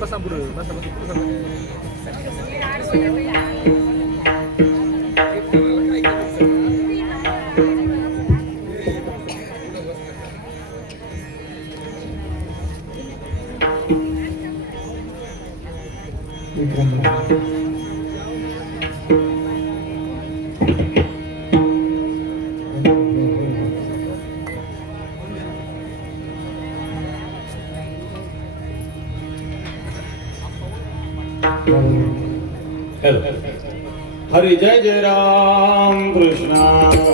Basa bro, basa basa. Hello Hari जय जय राम कृष्णा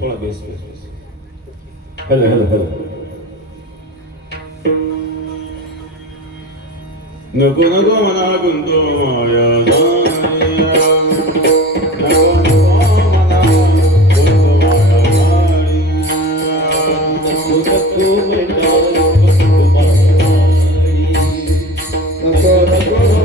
थोडा बेस बेस बेस हॅलो हॅलो हॅलो नको नको मना गुंतो माया जानिया नको नको मना गुंतो माया जानिया नको नको मना गुंतो माया नको नको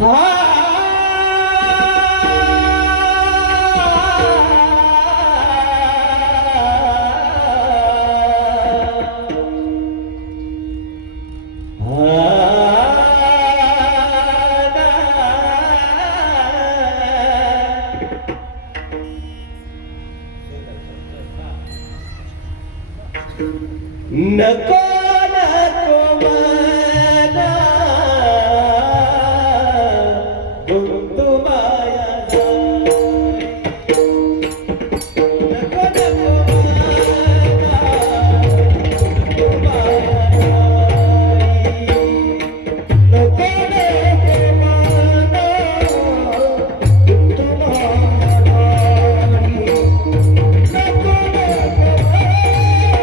नको नको मला गुंतू माया नको नको मला गुंतू माया नको नको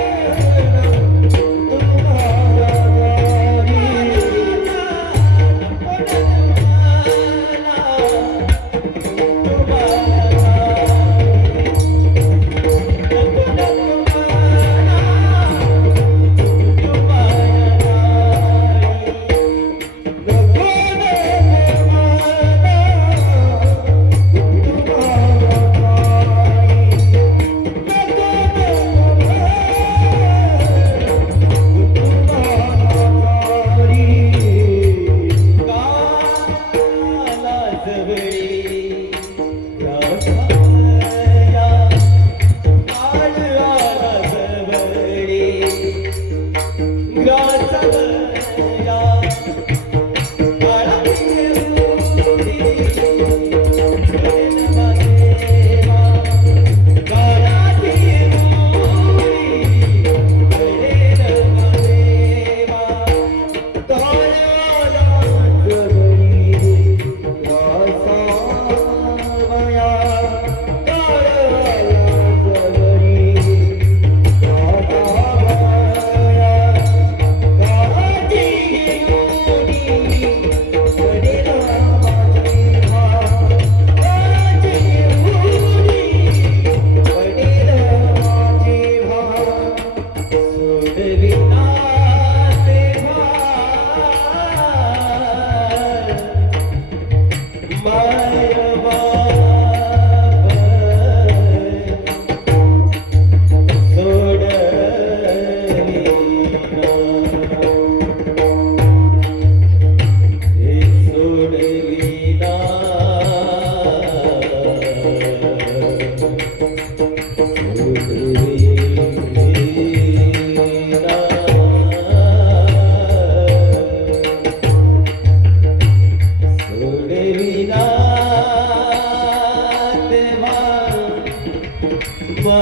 मला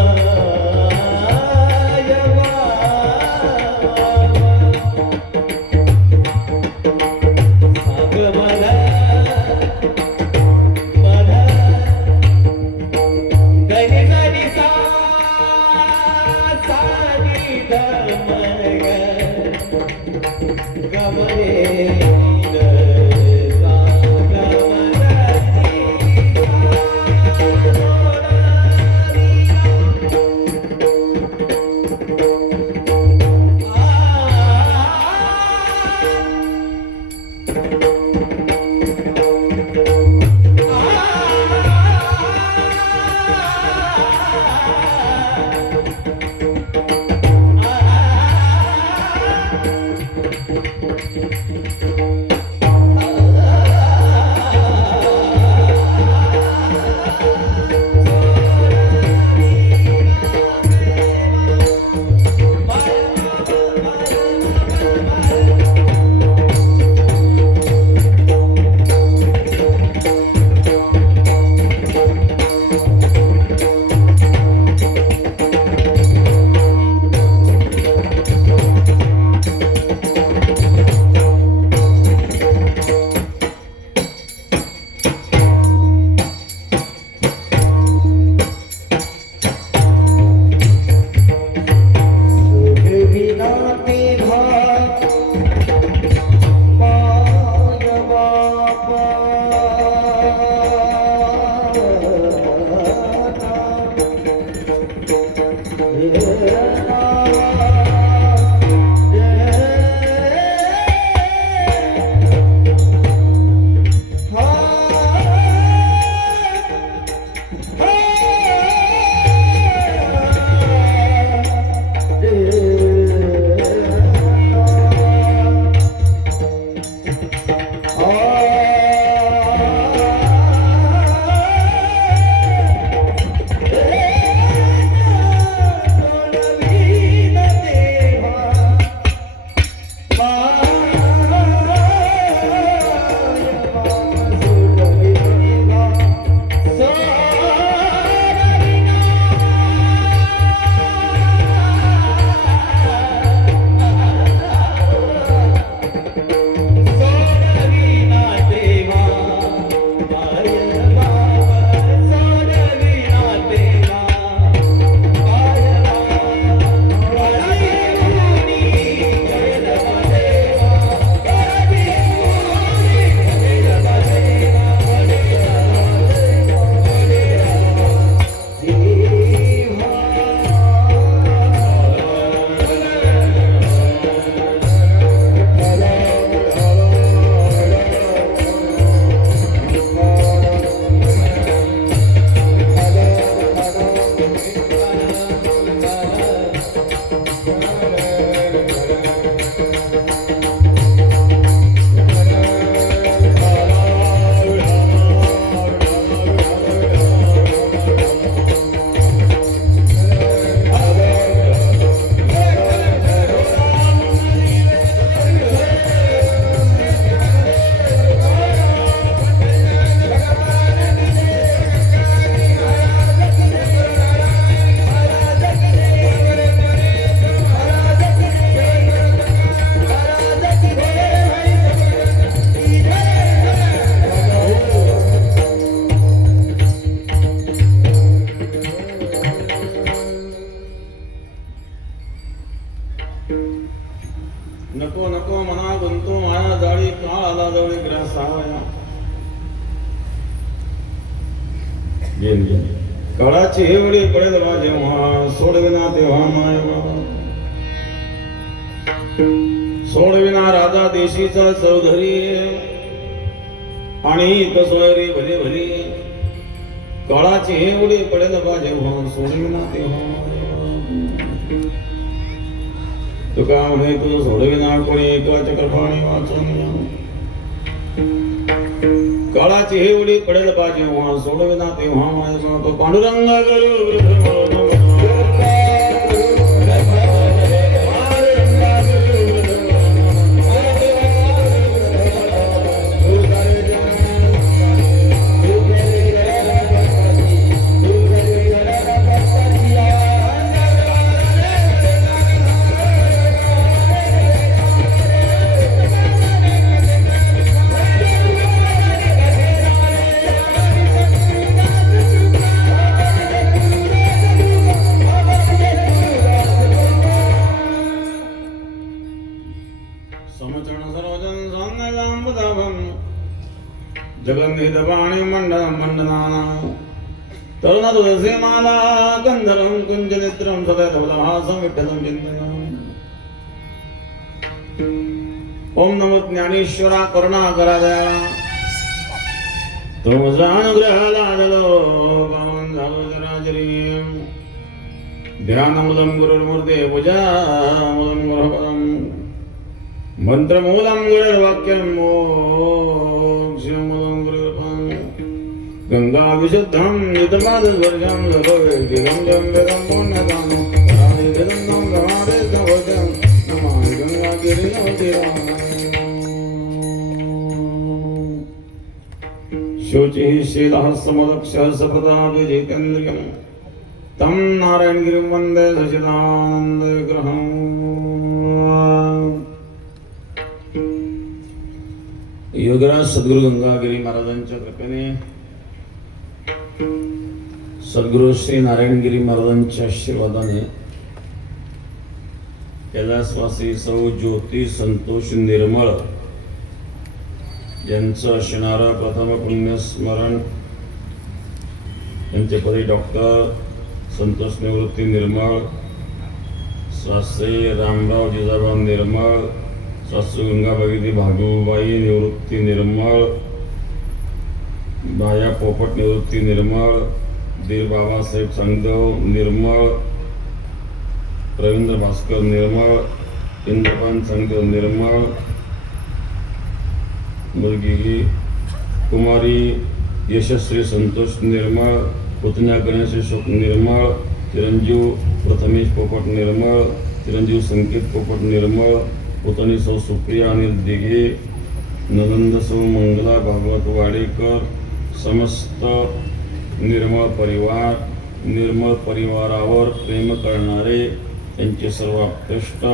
गुंतू माळाला जवळ ग्रास सावया घेन घेन काळाची हेवडी पडेल जेव्हा सोडविना तेव्हा माय सोडविना राजा देशीचा चौधरी आणि कसोयरी भले भले काळाची हेवडी पडेल जेव्हा सोडविना तेव्हा तुका म्हणे तू सोडविना कोणी एका चक्रपाणी वाचून काळाची हेवडी पडेल जेव्हा सोडविना तेव्हा माझ्या पांडुरंगा जगन्निधवाणी मंडनाना तरुण तुलसी माला गंधर्वं कुंजनेत्रं सदा धवलहासं विठ्ठलं चिन्तयामि ओम नमो ज्ञानेश्वरा करुणाकरादया तुमचा अनुग्रह लादलो पावन झालो जराजरी ध्यानमुदं गुरुर्मूर्ते पूजामुदं गुरुपदं मंत्रमूलं गुरुर्वाक्यं मोक्षमुदं गुरुपदं गंगा विशुद्धं नितमादस्वर्गं सर्ववेदिकं जं वेदं पुण्यदानं परानिधिं नं रमादे भवतं नमामि गंगागिरिनवतीराम शुचिः शीलः समदक्षः सप्रतापे जितेन्द्रियं तं नारायणगिरिं वन्दे सच्चिदानन्दविग्रहम् योगराज सद्गुरु गंगागिरी महाराजांच्या कृपेने सद्गुरु श्री नारायणगिरी महाराजांच्या आशीर्वादाने कैलासवासी सौ ज्योती संतोष निर्मळ यांचं असणारं प्रथम पुण्यस्मरण यांचे पदी डॉक्टर संतोष निवृत्ती निर्मळ सासे रामराव जिजाबाई निर्मळ सासू गंगाबाई भागुबाई निवृत्ती निर्मळ बाया पोपट निवृत्ती निर्मळ दीर बाबासाहेब चांगदेव निर्मळ रवींद्र भास्कर निर्मळ इंद्रपान चांगदेव निर्मळ मुलगी कुमारी यशस्वी संतोष निर्मळ पुतण्या गणेश अशोक निर्मळ चिरंजीव प्रथमेश पोपट निर्मळ चिरंजीव संकेत पोपट निर्मळ पुतणी सौ सुप्रिया अनिल दिघे ननंद सौ मंगला भागवत वाडेकर समस्त निर्मळ परिवारावर प्रेम करणारे त्यांचे सर्व आप्तेष्ट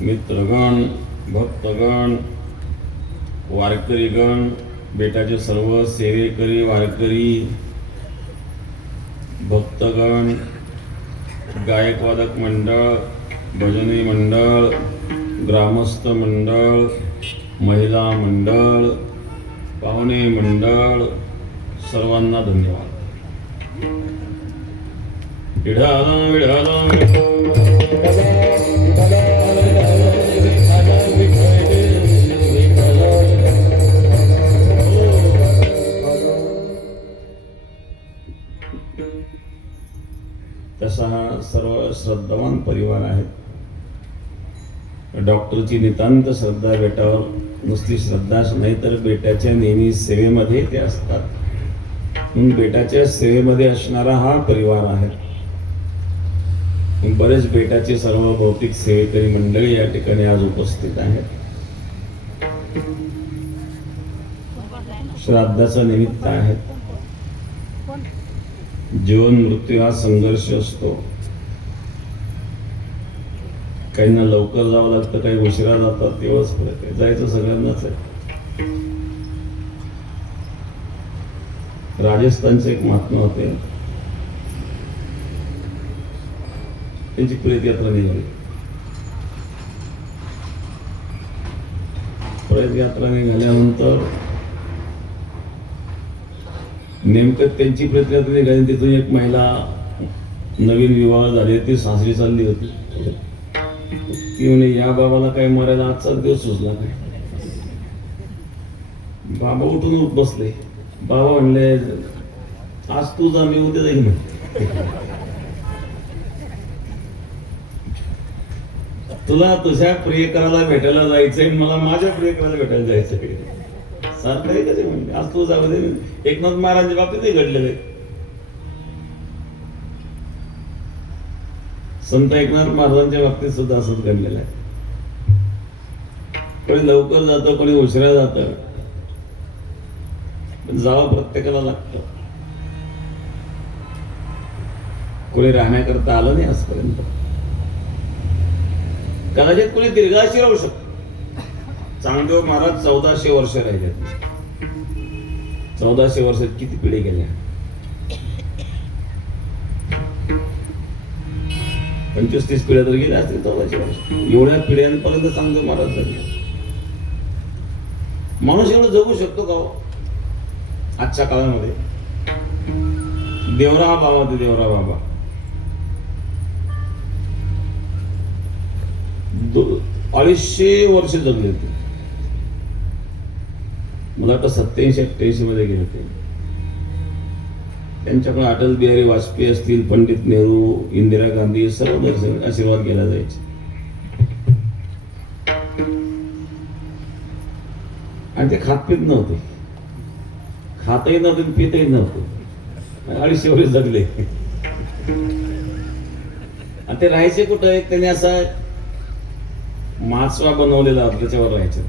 मित्रगण भक्तगण वारकरीगण बेटाचे सर्व सेवेकरी वारकरी भक्तगण गायकवादक मंडळ भजनी मंडळ ग्रामस्थ मंडळ महिला मंडळ पाहुणे मंडळ सर्वांना धन्यवाद. विढाला विढाला तसा हा सर्व श्रद्धावान परिवार आहे. डॉक्टरची नितांत श्रद्धा बेटावर नुसती श्रद्धाच नाही तर बेटाच्या नेहमी सेवेमध्ये ते असतात. म्हणून बेटाच्या सेवेमध्ये असणारा हा परिवार आहे. बरेच बेटाचे सर्व भौतिक सेवेकरी मंडळी या ठिकाणी आज उपस्थित आहेत. श्राद्धाचं निमित्त आहे. जीवन मृत्यू हा संघर्ष असतो. काहींना लवकर जावं लागतं, काही उशिरा जातात. तेव्हाच फरक आहे. जायचं सगळ्यांनाच आहे. राजस्थानचे एक महात्मा होते. त्यांची प्रेत यात्रा निघाली. परत यात्रा निघाल्यानंतर नेमकं त्यांची प्रतियात्रा निघाली. तिथून एक महिला नवीन विवाह झाले, ती सासरी चालली होती. ती म्हणे या बाबाला काय मरायला आजचाच दिवस सुचला नाही. बाबा उठून बसले. बाबा म्हणले आज तू जा, मी उद्या जाईन. तुला तुझ्या प्रियकराला भेटायला जायचंय, मला माझ्या प्रियकराला भेटायला जायचंय. सारखं आहे कधी म्हणजे आज तू जाऊ दे. एकनाथ महाराजांच्या बाबतीतही घडलेलं आहे. संत एकनाथ महाराजांच्या बाबतीत सुद्धा असंच घडलेलं आहे. कोणी लवकर जातं, कोणी उशिरा जातं, पण जावं प्रत्येकाला लागतं. कोणी राहण्याकरता आलं नाही आजपर्यंत. कदाचित कोणी दीर्घाशी राहू शकतो. चांगदेव महाराज 1400 वर्ष राहिले. 1400 वर्षात किती पिढी गेल्या? 25-30 पिढ्या तर गेल्या असतील 1400 वर्ष. एवढ्या पिढ्यांपर्यंत चांगदेव महाराज झाले. माणूस एवढं जगू शकतो का हो? आजच्या काळामध्ये देवरा बाबा ते देवरा बाबा 250 वर्ष जगले होते. मला वाटतं 87-88 मध्ये गेले होते. त्यांच्याकडे अटल बिहारी वाजपेयी असतील, पंडित नेहरू, इंदिरा गांधी सर्व दर्शन आशीर्वाद केला जायचे. आणि ते खात पीत नव्हते. खातही नव्हते, पितही नव्हते. 250 वर्ष जगले. आणि ते राहायचे कुठं? एक त्याने असा माचवा बनवलेला, त्याच्यावर राहायचे.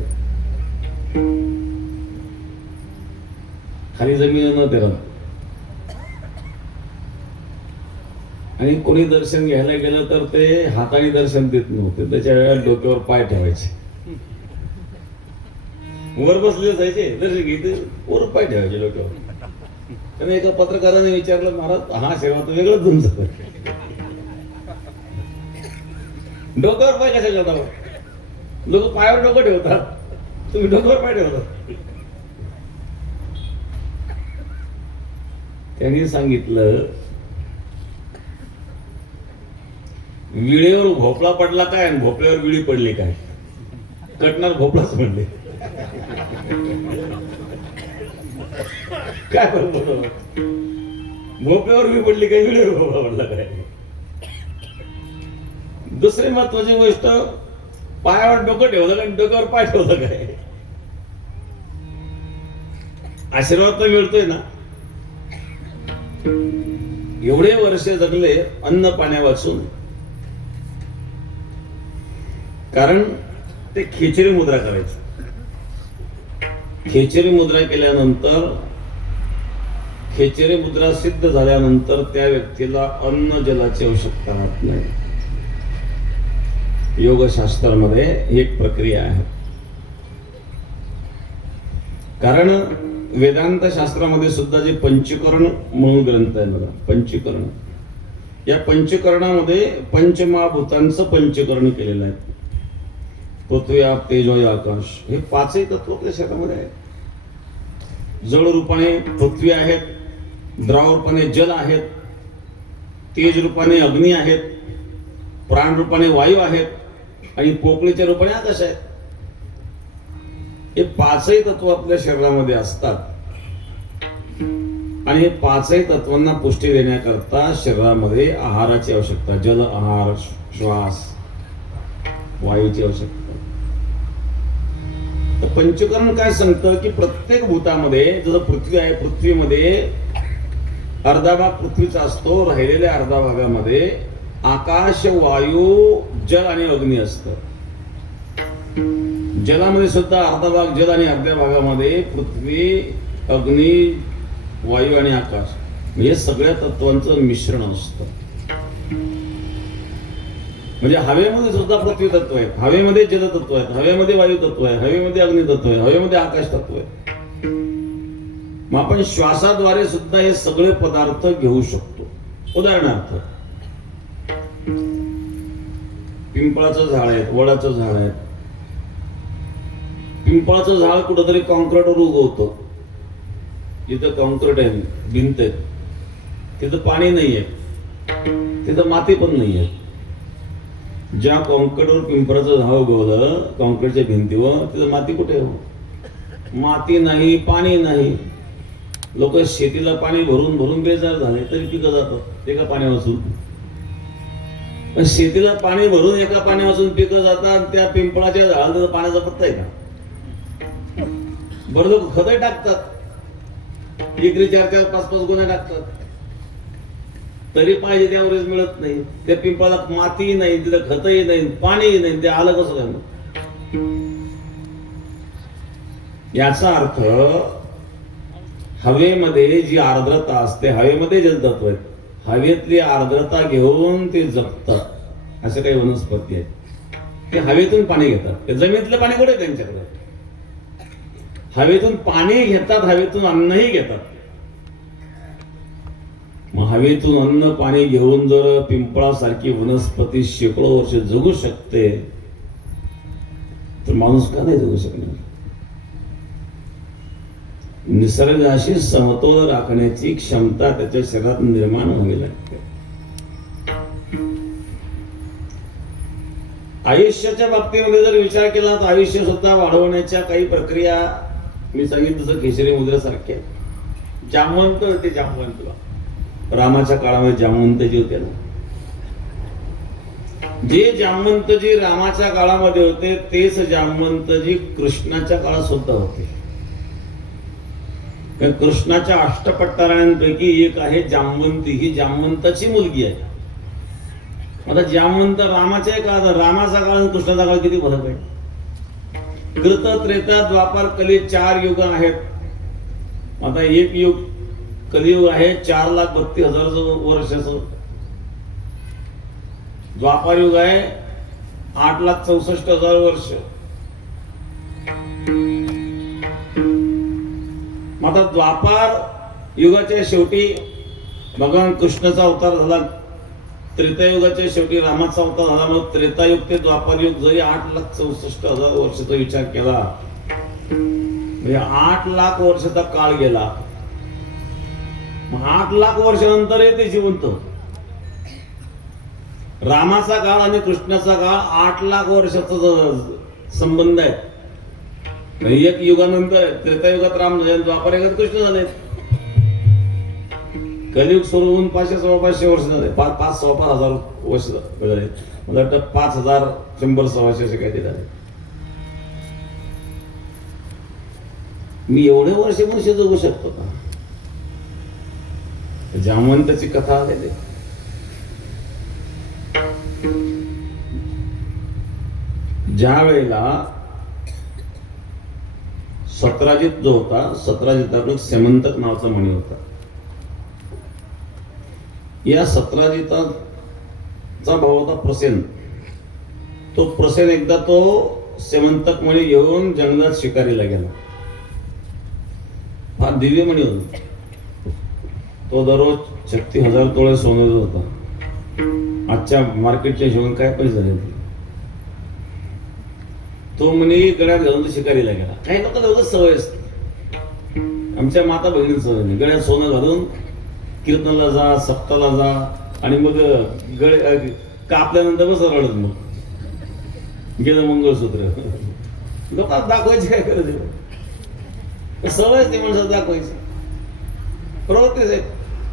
खाली जमीन नव्हते राहत. आणि कोणी दर्शन घ्यायला गेलं तर ते हाताने दर्शन देत नव्हते. त्याच्या वेळेला डोक्यावर पाय ठेवायचे. वर बसले जायचे, दर्शन घेते, वर पाय ठेवायचे डोक्यावर. त्याने एका पत्रकाराने विचारलं, महाराज हा सेवा तर वेगळंच तुमचं, डोक्यावर पाय कशा करता? लोक पायावर डोकं ठेवतात, तुम्ही डोक्यावर पाय ठेवतात. त्यांनी सांगितलं, विळेवर भोपळा पडला काय आणि भोपळ्यावर विळी पडली काय? कटणार भोपळाच म्हणले. काय बरोबर? भोपळ्यावर विळी पडली काय, विळेवर भोपळा पडला काय? दुसरी महत्वाची गोष्ट, पायावर डोकं ठेवलं आणि डोक्यावर पाय ठेवलं काय? आशीर्वाद तर मिळतोय ना. एवढे वर्ष जगले अन्न पाण्या वाचून. कारण ते खेचरी मुद्रा करायचे. खेचरी मुद्रा केल्यानंतर, खेचरी मुद्रा सिद्ध झाल्यानंतर त्या व्यक्तीला अन्न जलाची आवश्यकता राहत नाही. योगशास्त्रामध्ये ही एक प्रक्रिया आहे. कारण वेदांत शास्त्रामध्ये सुद्धा जे पंचकरण म्हणून ग्रंथ आहे बघा, पंचकरण, या पंचकरणामध्ये पंचमहाभूतांचं पंचकरण केलेलं आहे. पृथ्वी, आप, तेज, वायू, आकाश, हे पाचही तत्व आपल्या शरीरामध्ये आहेत. जळ रूपाने पृथ्वी आहेत, द्रव रूपाने जल आहेत, तेज रूपाने अग्नी आहेत, प्राण रूपाने वायू आहेत आणि पोकळीच्या रूपाने आकाश आहेत. हे पाचही तत्व आपल्या शरीरामध्ये असतात. आणि हे पाचही तत्वांना पुष्टी देण्याकरता शरीरामध्ये आहाराची आवश्यकता, जल आहार, श्वास, वायूची आवश्यकता. तर पंचकरण काय सांगतं की प्रत्येक भूतामध्ये, जसं पृथ्वी आहे, पृथ्वीमध्ये अर्धा भाग पृथ्वीचा असतो, राहिलेल्या अर्धा भागामध्ये आकाश, वायू, जल आणि अग्नी असतं. जलामध्ये सुद्धा अर्धा भाग जल आणि अर्ध्या भागामध्ये पृथ्वी, अग्नी, वायू आणि आकाश, हे सगळ्या तत्वांचं मिश्रण असतं. म्हणजे हवेमध्ये सुद्धा पृथ्वी तत्व आहे, हवेमध्ये जल तत्व आहे, हवेमध्ये वायू तत्व आहे, हवेमध्ये अग्नी तत्व आहे, हवेमध्ये आकाश तत्व आहे. मग आपण श्वासाद्वारे सुद्धा हे सगळे पदार्थ घेऊ शकतो. उदाहरणार्थ, पिंपळाचं झाड आहे, वडाचं झाड आहे, पिंपळाचं झाड कुठंतरी कॉन्क्रीटवर उगवतं. जिथं कॉन्क्रीट आहे, भिंत आहे, तिथं पाणी नाहीये, तिथं माती पण नाहीये. ज्या कॉन्क्रीटवर पिंपळाचं झाड उगवलं, कॉन्क्रीटच्या भिंतीवर, तिथं माती कुठे हो? माती नाही, पाणी नाही. लोक शेतीला पाणी भरून भरून बेजार झाले तरी पिकं जातात एका पाणी वाचून. पण शेतीला पाणी भरून एका पाणी वाचून पिकं जातात, त्या पिंपळाच्या झाडाला पाण्याचा पत्ता आहे का? बरं लोक खतं टाकतात, एकरी 4-4, 5-5 गुन्हे टाकतात, तरी पाहिजे त्यावरच मिळत नाही. त्या पिंपळाला मातीही नाही, तिथं खतही नाही, पाणीही नाही, ते आलं कसं काय? याचा अर्थ हवेमध्ये जी आर्द्रता असते, हवेमध्ये जलतत्व आहेत, हवेतली आर्द्रता घेऊन ते जगतात. असे काही वनस्पती आहेत, ते हवेतून पाणी घेतात. ते जमिनीतलं पाणी कुठे त्यांच्याकडे? हवेतून पाणी घेतात, हवेतून अन्नही घेतात. मग हवेतून अन्न पाणी घेऊन जर पिंपळासारखी वनस्पती शेकडो वर्ष जगू शकते, तर माणूस का नाही जगू शकणार? निसर्गाशी समतोल राखण्याची क्षमता त्याच्या शरीरात निर्माण व्हावी लागते. आयुष्याच्या बाबतीमध्ये जर विचार केला तर आयुष्य सुद्धा वाढवण्याच्या काही प्रक्रिया मी सांगितलं तसं केशरी मुद्रेसारख्या. जामवंत होते, जामवंत रामाच्या काळामध्ये जामवंतजी होते ना. जे जामवंतजी रामाच्या काळामध्ये होते तेच जामवंतजी कृष्णाच्या काळात सुद्धा होते. कृष्णाच्या अष्टपट्टारांपैकी एक आहे जामवंती, ही जामवंताची मुलगी आहे. आता जामवंत रामाच्या काळात, रामाचा काळ आणि कृष्णाचा काळ किती फरक आहे? कृत, त्रेता, द्वापर, कली 4 युग आहेत. आता एक युग कलियुग आहे 4,32,000 वर्षाचं. द्वापर युग आहे 8,64,000 वर्ष. आता द्वापार युगाच्या शेवटी भगवान कृष्णाचा अवतार झाला, त्रेतायुगाच्या शेवटी रामाचा अवतार झाला. मग त्रेतायुग ते द्वापार युग जरी 8,64,000 वर्षाचा विचार केला, म्हणजे 8 लाख वर्षाचा काळ गेला. मग 8 लाख वर्षानंतर ते जिवंत. रामाचा काळ आणि कृष्णाचा काळ 8 लाख वर्षाचा संबंध आहे. एक युगानंतर त्रेतायुगात राम झाले, द्वापर युगात कृष्ण झाले. कलियुग सुरू होऊन 500-500 वर्ष झाले, 5,000 वर्ष झाले. मला वाटतं 5,100 असे काहीतरी झाले. मी एवढे वर्ष मनुष्य जगू शकतो का? जामवंताची कथा आलेली. ज्या वेळेला सत्राजित जो होता, सत्राजिताकडे सेमंतक नावाचा मणी होता. या सत्राजिताचा भाऊ होता प्रसेन. तो प्रसेन एकदा तो सेमंतक मणी घेऊन जंगलात शिकारीला गेला. हा दिव्य मणी होता. तो दररोज 36,000 तोळे सोनं होता. आजच्या मार्केटच्या हिशोबाने काय पैसे झाले होते. तो म्हणे गळ्यात घालून तो शिकारीला गेला. काही लोक सवय असते, आमच्या माता बहिणी सवय नाही. गळ्यात सोनं घालून कीर्तनाला जा, सप्ताला जा, आणि मग गळे कापल्यानंतर बस रडत मग गेलं मंगळसूत्र. लोकांना दाखवायची काय गरज आहे? सवय ते माणसाला दाखवायची. प्रवृत्तीच आहे.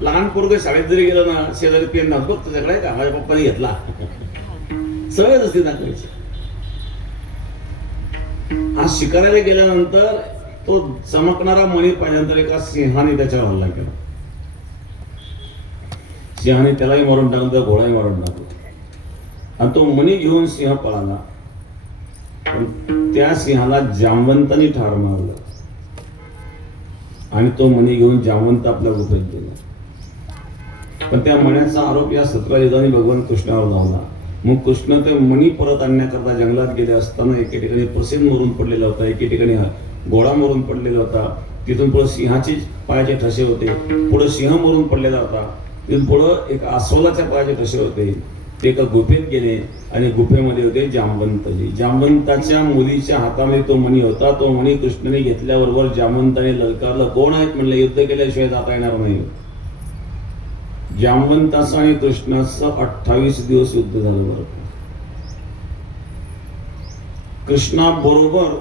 लहान पोरग शाळेत जरी गेलं ना, शेजारी पेन ना, बघ तुझ्याकडे का माझ्या पप्पाने घेतला, सवयच असते दाखवायची. आज शिकारायला गेल्यानंतर तो चमकणारा मणी पाहिल्यानंतर एका सिंहाने त्याच्यावर हल्ला केला. सिंहाने त्यालाही मारून टाकलं, त्या घोडाही मारून टाकला, आणि तो मणी घेऊन सिंह पळाला. पण त्या सिंहाला जामवंतांनी ठार मारलं, आणि तो मणी घेऊन जामवंत आपल्या गुफेत गेला. पण त्या मण्याचा आरोप या सत्राजिताने भगवान कृष्णावर झाला. मग कृष्ण ते मणी परत आणण्याकरता जंगलात गेले असताना एके ठिकाणी प्रसेन मरून पडलेला होता, एके ठिकाणी घोडा मरून पडलेला होता. तिथून पुढे सिंहाचे पायाचे ठसे होते, पुढे सिंह मरून पडलेला होता. तिथून पुढे एक अस्वलाच्या पायाचे ठसे होते. ते एका गुफेत गेले आणि गुफेमध्ये होते जामवंतजी. जामवंताच्या मुलीच्या हातामध्ये तो मणी होता. तो मणी कृष्णाने घेतल्याबरोबर जामवंताने ललकारलं, कोण आहेत म्हणलं, युद्ध केल्याशिवाय जाता येणार नाही. जामवंताचं आणि कृष्णाचं 28 दिवस युद्ध झालं. बरं, कृष्णा बरोबर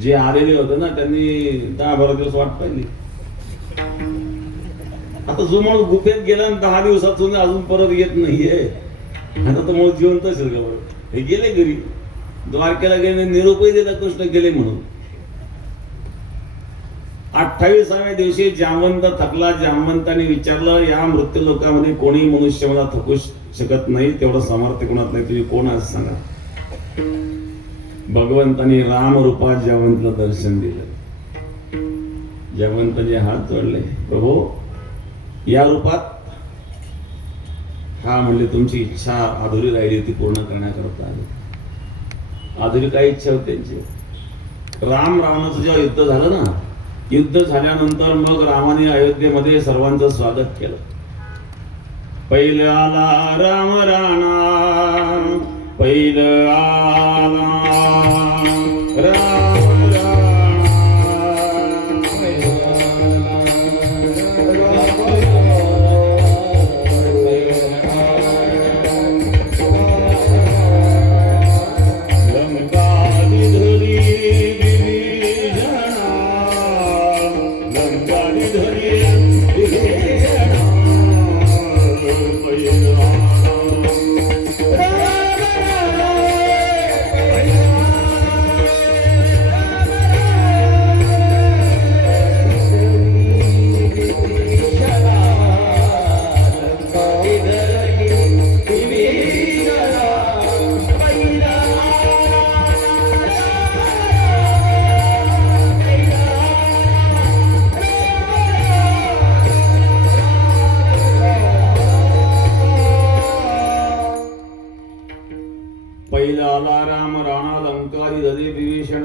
जे आलेले होते ना त्यांनी 10-12 दिवस वाट पाहिली. आता जो माणूस गुफेत गेला आणि 10 दिवसातून अजून परत येत नाहीये, आता तो माणूस जिवंत असेल का बरं? हे गेले घरी, द्वारकेला गेले, निरोपही दिला कृष्ण गेले म्हणून. 28व्या दिवशी जामवंत थकला. जामवंताने विचारलं, या मृत्यू लोकांमध्ये कोणी मनुष्य मला थकू शकत नाही, तेवढं सामर्थ्य कोणात नाही, तुझी कोण आहे सांगा. भगवंतानी राम रूपात जामवंतला दर्शन दिलं. जामवंताने हात जोडले, प्रभू या रूपात. हा म्हणले, तुमची इच्छा अधुरी राहिली ती पूर्ण करण्याकरता आली. अधुरी काय इच्छा होती त्यांची? रावणाचं जेव्हा युद्ध झालं ना, युद्ध झाल्यानंतर मग रामाने अयोध्येमध्ये सर्वांचं स्वागत केलं. पहिलं आला राम राणा, पहिलं आला राम. पहिला आला राम राणा लंकारी धरे विभीषण.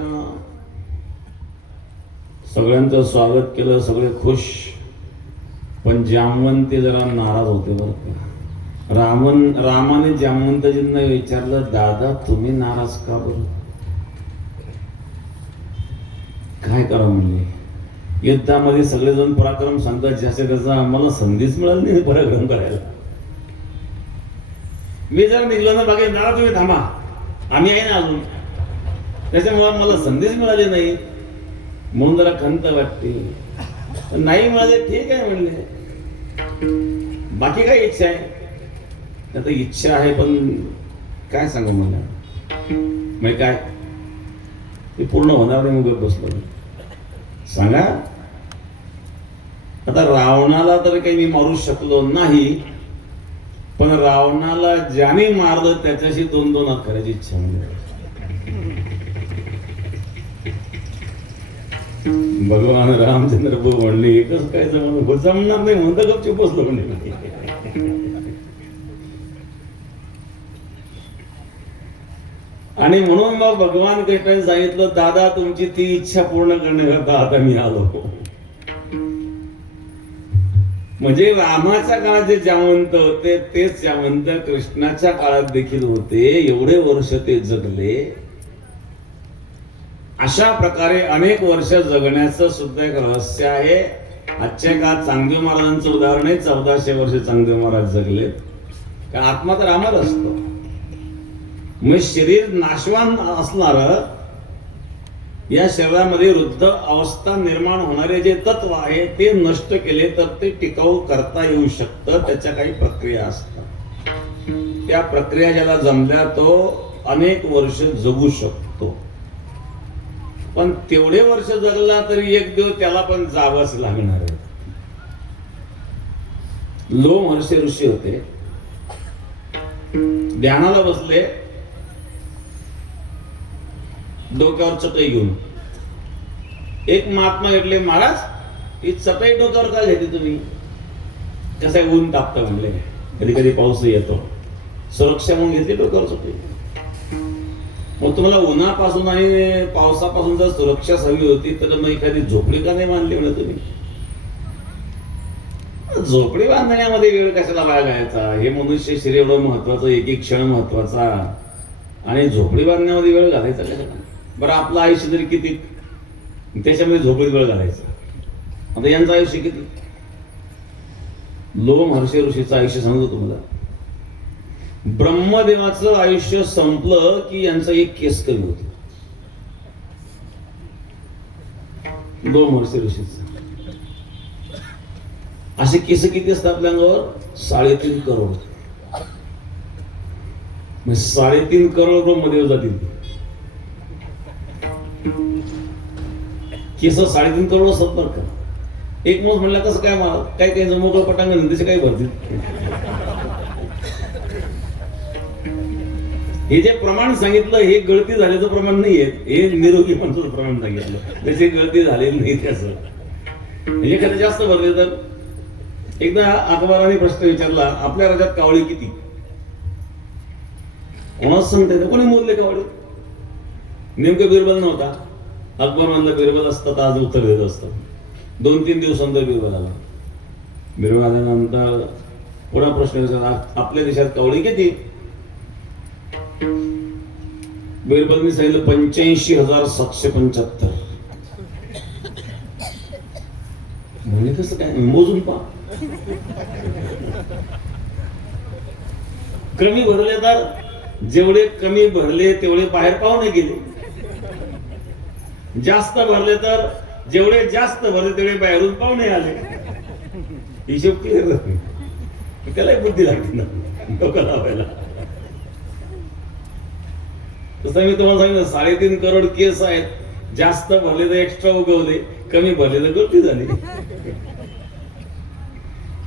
सगळ्यांचं स्वागत केलं, सगळे खुश. पण जामवंती जरा नाराज होते बरं का. रामाने जामवंतजींना विचारलं, दादा तुम्ही नाराज का बरं? काय करा म्हणले, युद्धामध्ये सगळेजण पराक्रम सांगतात, ज्याच्या त्याचा आम्हाला संधीच मिळाली नाही पराक्रम करायला. मी जर निघलो ना बाकी, दादा तुम्ही थांबा, आम्ही आहे ना अजून, त्याच्यामुळे मला संधीच मिळाली नाही म्हणून जरा खंत वाटते. नाही मिळाले ठीक आहे म्हणले, बाकी काय इच्छा आहे? आता इच्छा आहे पण काय सांगू मला, मग काय ते पूर्ण होणार नाही. मग बसलो, सांगा. आता रावणाला तर काही मी मारू शकलो नाही, पण रावणाला ज्याने मारलं त्याच्याशी 2-2 हात करायची इच्छा म्हणजे. भगवान रामचंद्र प्रभू म्हणले, एकच काय जमणार नाही म्हणता गपचूप बसलो म्हणजे. आणि म्हणून मग भगवान कृष्णाने सांगितलं, दादा तुमची ती इच्छा पूर्ण करण्याकरता आता मी आलो. म्हणजे रामाच्या काळात जे जामवंत होते तेच जामवंत कृष्णाच्या काळात देखील होते. एवढे वर्ष ते जगले. अशा प्रकारे अनेक वर्ष जगण्याचं सुद्धा एक रहस्य आहे. आजच्या काळात चांगदेव महाराजांचं उदाहरण आहे. 1400 वर्ष चांगदेव महाराज जगले. कारण आत्मा तर अमर असतो. मग शरीर नाशवान असणार, या शरीरामध्ये वृद्ध अवस्था निर्माण होणारे जे तत्व आहे ते नष्ट केले तर ते टिकाऊ करता येऊ शकतं. त्याच्या काही प्रक्रिया असतात. त्या प्रक्रिया ज्याला जमल्या तो अनेक वर्ष जगू शकतो. पण तेवढे वर्ष जगला तरी एक दिवस त्याला पण जावंच लागणार आहे. लोमहर्षी ऋषी होते, ध्यानाला बसले, डोक्यावर चटई घेऊन. एक महात्मा भेटले, महाराज ही चटई डोक्यावर का घेते तुम्ही? कसं आहे, ऊन तापतं म्हणले, कधी कधी पाऊस येतो, सुरक्षा म्हणून घेतली डोक्यावर चटई. मग तुम्हाला उन्हापासून आणि पावसापासून जर सुरक्षा हवी होती तर मग एखादी झोपडी का नाही बांधली म्हणे तुम्ही? झोपडी बांधण्यामध्ये वेळ कशाला बाळगायचा? हे मनुष्य शरीर एवढं महत्वाचं, एक एक क्षण महत्वाचा, आणि झोपडी बांधण्यामध्ये वेळ घालायचा कशाला? बरं, आपलं आयुष्य तरी किती, त्याच्यामध्ये झोपडीत वेळ घालायचा. आता यांचं आयुष्य किती? लोम महर्षी ऋषीचं आयुष्य सांगतो तुम्हाला. ब्रह्मदेवाचं आयुष्य संपलं की यांचं एक केस कमी होत. लोम महर्षी ऋषीचं असे केस किती असतात आपल्या अंगावर? 3.5 करोड. 3.5 करोड ब्रह्मदेव जातील. केस 3.5 करोड असतात बरं का. एक माणूस म्हणला कसं काय मला काय काही मोकळं पटांगण त्याचे काही भरतील. हे जे प्रमाण सांगितलं हे गळती झाल्याचं प्रमाण नाहीये, हे निरोगी माणसाचं प्रमाण सांगितलं, त्याची गळती झालेली नाही. त्याचं म्हणजे एखादं जास्त भरले तर. एकदा अकबराने प्रश्न विचारला, आपल्या राज्यात कावळी किती? कोणाच सांगता येतं? कोणी मोजले कावळे? नेमकं बिरबल नव्हता. अकबर म्हणलं बिरबल असतात आज उत्तर देत असतं. 2-3 दिवसानंतर बिरबल आला. बिरबल आल्यानंतर पुन्हा प्रश्न विचारला, आपल्या देशात कावळी किती? बिरबलने सांगितलं 85,775. म्हणजे कसं काय? मोजून पहा. कमी भरले तर जेवढे कमी भरले तेवढे बाहेर पाहुणे गेले. जास्त भरले तर जेवढे जास्त भरले तेवढे बाहेरून पाहुणे आले. हिशोब क्लिअर नाही. त्याला बुद्धी लागते ना डोकं लावायला. तसं मी तुम्हाला सांगितलं 3.5 करोड केस आहेत. जास्त भरले तर एक्स्ट्रा उगवले, कमी भरले तर गलती झाली.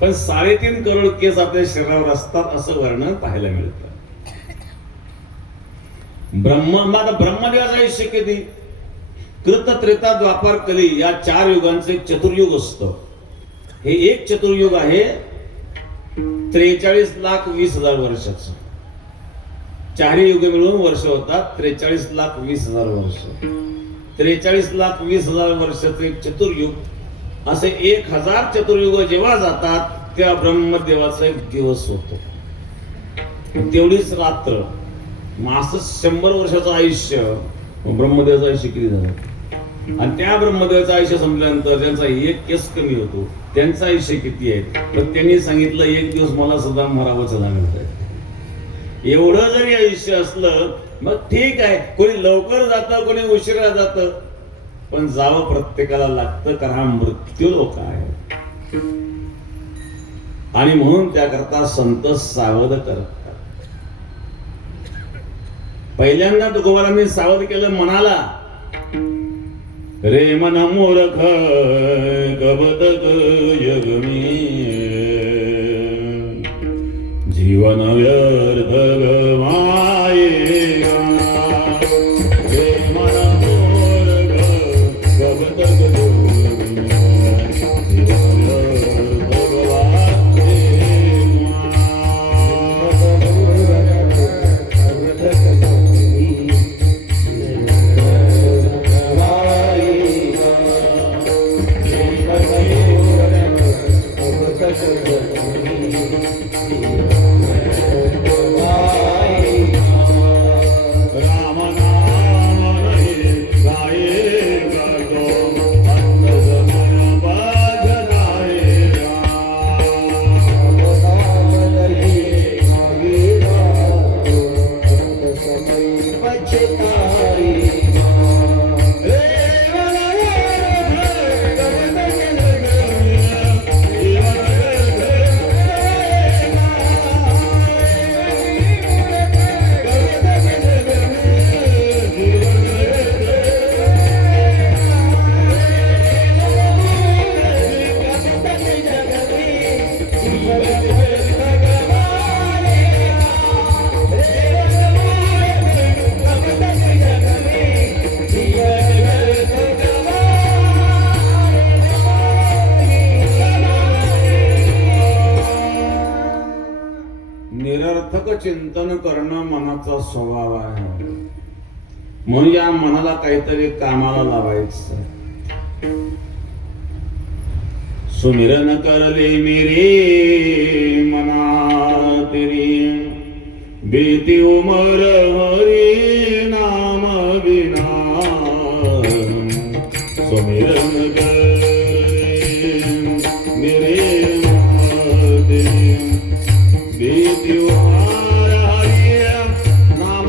पण 3.5 करोड केस आपल्या शरीरावर असतात असं वर्णन पाहायला मिळतं. ब्रह्मदेवाचं आयुष्य किती? कृत, त्रेता, द्वापार, कली या 4 युगांचं एक चतुर्युग असतं. हे एक चतुर्युग आहे 43,20,000 वर्षाचं. 4 युग मिळून वर्ष होतात 43,20,000 वर्ष. 43,20,000 वर्षाचं एक चतुर्युग. असे 1000 चतुर्युग जेव्हा जातात तेव्हा ब्रह्मदेवाचा एक दिवस होतो, तेवढीच रात्र. असं 100 वर्षाचं आयुष्य ब्रह्मदेवाचं आयुष्य किती झालं? आणि त्या ब्रह्मदेवाचं आयुष्य संपल्यानंतर त्यांचा एक केस कमी होतो. त्यांचं आयुष्य किती आहे? तर त्यांनी सांगितलं 1 दिवस मला सुद्धा मरावंच लागत आहे. एवढं जरी आयुष्य असलं मग ठीक आहे, कोणी लवकर जातं, कोणी उशिरा जातं, पण जावं प्रत्येकाला लागतं, कारण हा मृत्यू लोक आहे. आणि म्हणून त्याकरता संत सावध करतात. पहिल्यांदा तुकोबारांनी सावध केलं मनाला, रे मन मूर्ख कबतक जगमी, जीवन व्यर्थ गमाये. रे मन मूर्ख कबतक जगमी, जीवन व्यर्थ गमाये. निरर्थक चिंतन करणं मनाचा स्वभाव आहे. म्हणून या मनाला काहीतरी कामाला लावायचं. सुमिरन करले मेरे मना तेरी बीती उमर हरि नाम बिना सुमिरन करले मेरे मना तेरी बीती उमर हरि नाम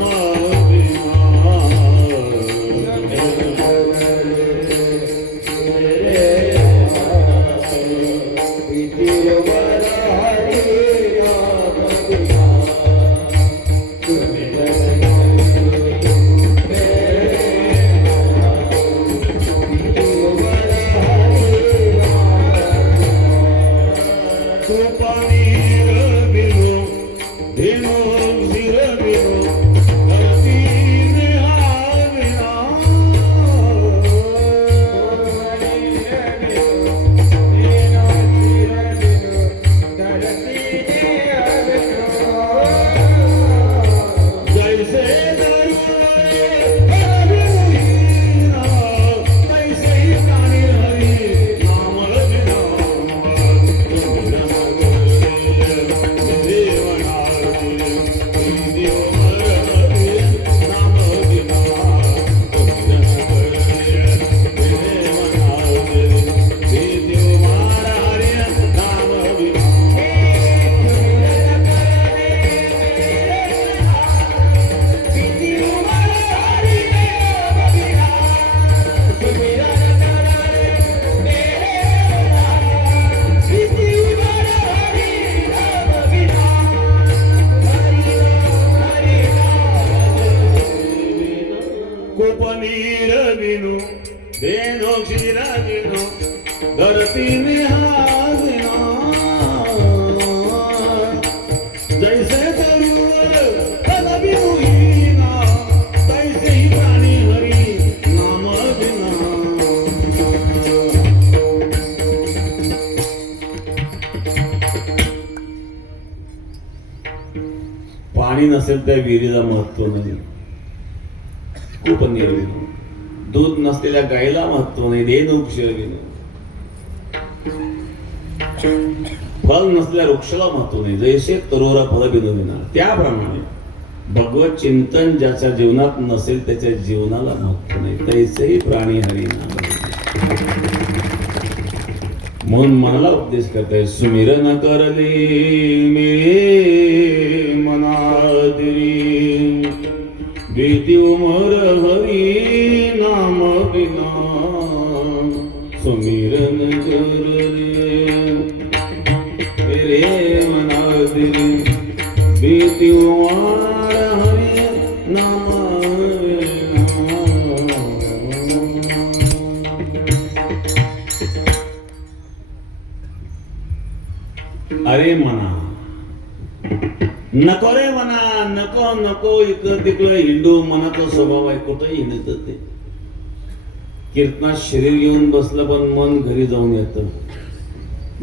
पनीर बिनु बेनो क्षीरा बिनु धरती में हाजिना जैसे तरुवर कदबी हुईना तैसे ही प्राणी हरि नाम बिना पाणी नसेल त्या विहिरीला महत्व नाही खूप निर्विनो दूध नसलेल्या गायीला महत्व नाही देणू क्षीरविनो फल नसलेल्या वृक्षाला महत्व नाही जैसे तरोरा फल बिनविना त्याप्रमाणे भगवत चिंतन ज्याच्या जीवनात नसेल त्याच्या जीवनाला महत्व नाही तैसेही प्राणी हरी नाम म्हणून मनाला उपदेश करताय सुमिरन करले मेरे मना तेरी बीती उमर हरि नाम बिना सुमिरन करले मेरे मना तेरी बीती उमर हरि नाम बिना। अरे मना नको रे मना नको नको इकडं तिकडं हिंडू मनाचा स्वभाव आहे कुठंही हिंडत ते कीर्तनात शरीर घेऊन बसलं पण मन घरी जाऊन येतं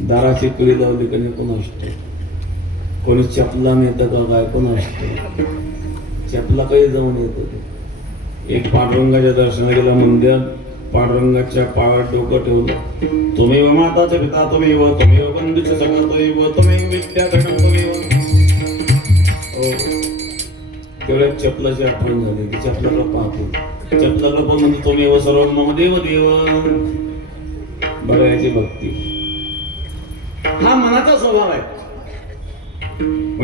दाराची कळी लावली का कोण असतं कोणी चपला नेतं का काय कोण असतं चपला काही जाऊन येत एक पांडुरंगाच्या दर्शनाला गेला मंदिरात पांडुरंगाच्या पायावर डोकं ठेवलं तुम्ही व माताचे पिता तुम्ही व बंधूचे सगळं तुम्ही व तुम्ही विद्याधरण तुम्ही व तेवढ्या चपलाची आठवण झाली की चपलाला पाहतो चपलाला पण म्हणजे तुम्ही व सर्व मम देव देव बघा याची भक्ती हा मनाचा स्वभाव आहे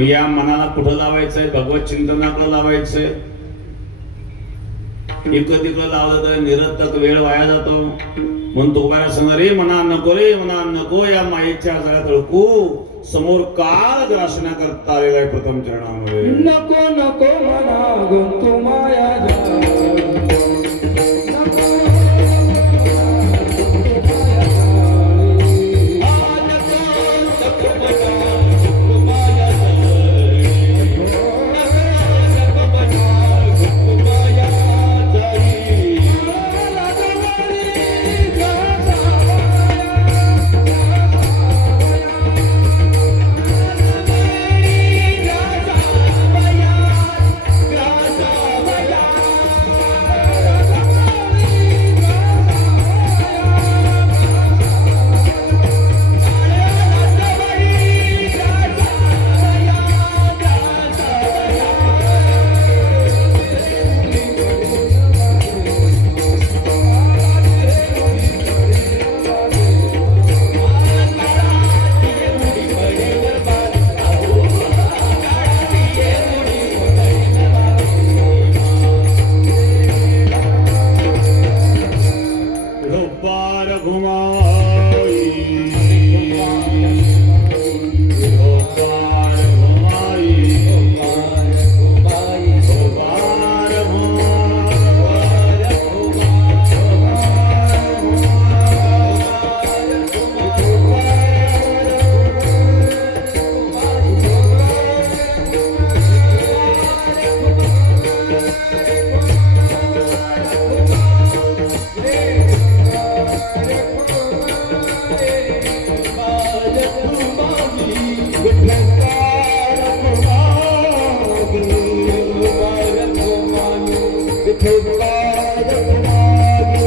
या मनाला कुठं लावायचंय भगवत चिंतनाकडे लावायचंय इकडं तिकडं लावलं तर निरर्थक वेळ वाया जातो म्हणून तो काय सांगणार रे मना नको या मायेच्या जाळ्यात अडकू समोर काळ ग्रासना करता आलेला आहे प्रथम चरणामध्ये नको नको मना गुंतू माया रघुमाई विठोबा रघुमाई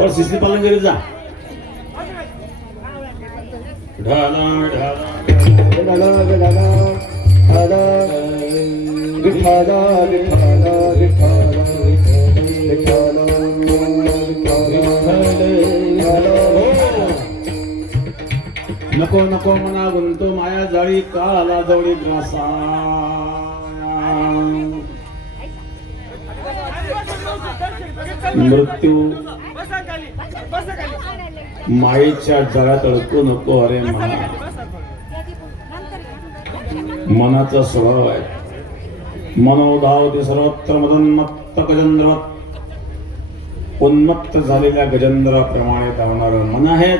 और सिस्टी पालन करीत जा ढाला ढाला नको नको मना गुंतो माया जाळी काला जवळी ग्रासा मृत्यू मायेच्या जगात अडकू नको अरे मना मनाचा स्वभाव आहे मनोधावती सर्वत्र मदन्मत्त गजेंद्रवत उन्मत्त झालेल्या गजेंद्राप्रमाणे धावणारं मन आहे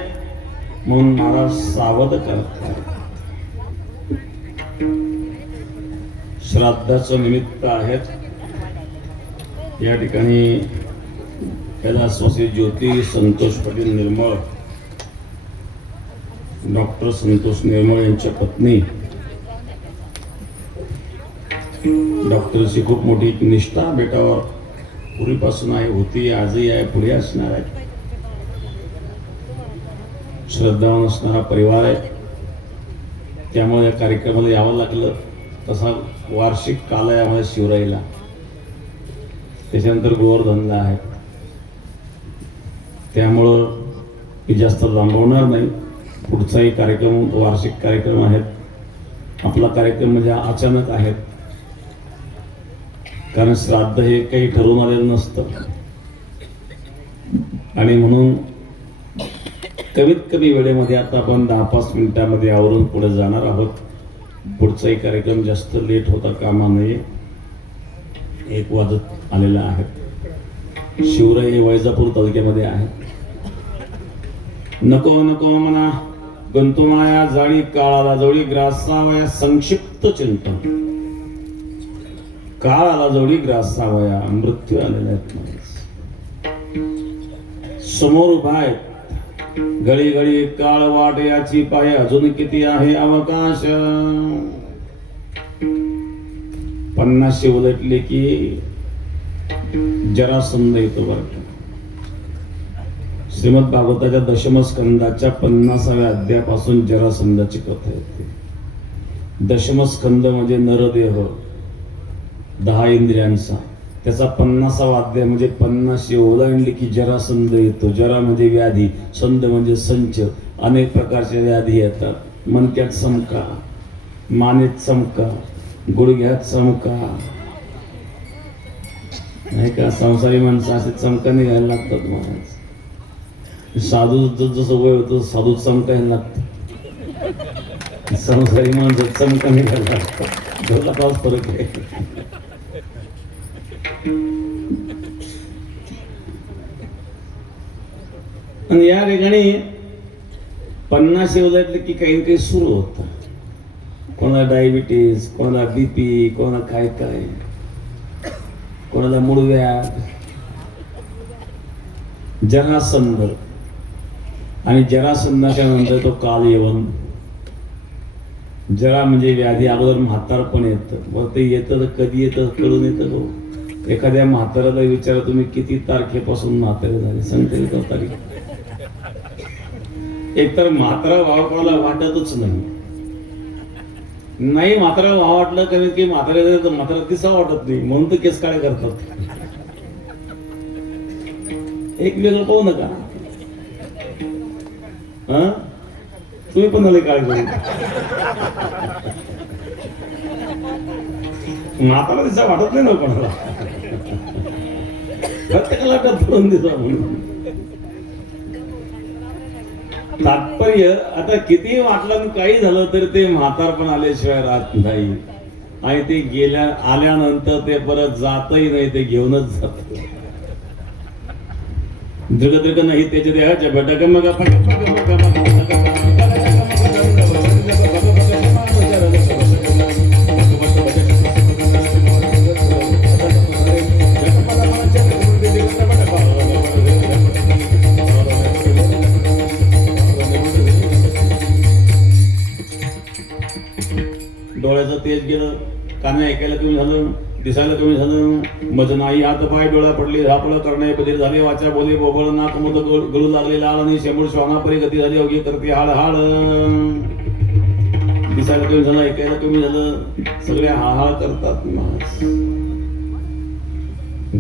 म्हणून महाराज सावध करतात श्राद्धाचं निमित्त आहेत या ठिकाणी कैलासवासी ज्योती संतोष पाटील निर्मळ डॉक्टर संतोष निर्मळ यांच्या पत्नी डॉक्टरची खूप मोठी निष्ठा बेटावर पूर्वीपासून आहे होती आजही आहे पुढे असणार आहे श्रद्धावान असणारा परिवार आहे त्यामुळे या कार्यक्रमाला यावं लागलं तसा वार्षिक काल आहे आम्हाला शिवराईला. त्याच्यानंतर गोवर्धनला आहे. त्यामुळं मी जास्त लांबवणार नाही. पुढचाही कार्यक्रम वार्षिक कार्यक्रम आहेत. आपला कार्यक्रम म्हणजे अचानक आहेत, कारण श्राद्ध हे काही ठरवून आलेलं नसतं. आणि म्हणून कमीत कमी वेळेमध्ये आता आपण 10-5 मिनिटांमध्ये आवरून पुढे जाणार आहोत. पुढचाही कार्यक्रम जास्त लेट होता कामा नये. 1 वाजत आलेला आहे. शिवराई हे वैजापूर तालुक्यामध्ये आहे. नको नको म्हणा गंतुमाया जाळी काळाला जोडी ग्रासावया संक्षिप्त चिंतन. काळाला जोडी ग्रासावया मृत्यू आलेला आहे. समोर उभा आहे गळी गळी काळ वाट याची पाय अजून किती आहे अवकाश. 50 उलटले की जरासंध येतो बरं. श्रीमद भागवताच्या दशमस्कंदाच्या 50व्या अध्यायापासून जरासंधाची कथा येते. दशमस्कंद म्हणजे नरदेह 10 इंद्रियांचा. त्याचा 50वा अध्याय म्हणजे 50 ओलांडली की जरासंध येतो. जरा म्हणजे व्याधी, संध म्हणजे संच. अनेक प्रकारच्या व्याधी येतात. मणक्यात चमका, मानेत चमका, गुडघ्यात चमका, नाही का. संसारी माणसं असे चमका निघायला लागतात. महाराज साधू जसं वय होतं साधू चमकायला लागतं. संसारी माणसं चमका निघायला लागतात. दोघा तास फरक आहे. आणि या ठिकाणी 50 उलटले की काही काही सुरू होतं. कोणाला डायबिटीज, कोणाला बीपी, कोणाला काय काय, कोणाला मूळव्याध. जरासंध आणि जरासंधाच्या नंतर तो कालयवन. जरा म्हणजे व्याधी. अगोदर म्हातारपण येतं. बरं ते येतं तर कधी येतं कळून येतं हो. एखाद्या म्हाताऱ्याला विचारा तुम्ही किती तारखेपासून म्हातारे झाले, सांगता येईल का तारीख? एकतर म्हातारा व्हावं कोणाला वाटतच नाही. म्हातारा व्हावं वाटलं कमीत की म्हातारा दिसा वाटत नाही, म्हणून तर केस काळे करतात. एक वेगळं पाहू नका. तुम्ही पण झाले काळे करून. म्हातारा दिसा वाटत नाही ना कोणाला. प्रत्येकाला करून दिसा म्हणून. तात्पर्य आता किती वाटलं काही झालं तरी ते म्हातारपण आल्याशिवाय राहत नाही. आणि ते आल्यानंतर ते परत जातही नाही, ते घेऊनच जात. दृग नाही त्याच्या देहाच्या भटक मग डोळ्याचं तेज गेलं, कान ऐकायला कमी झालं, दिसायला कमी झालं. मज नाही हात पाय डोळ्या पडले, झापळ करणे बधीर झाले. वाचा बोले बोबळ नाक मुद गळू लागले. लाळ आणि शेंबूड श्वानापरी गती झाली. अवघी करते हाड हाड. दिसायला कमी झालं, ऐकायला कमी झालं. सगळे हाहाळ करतात.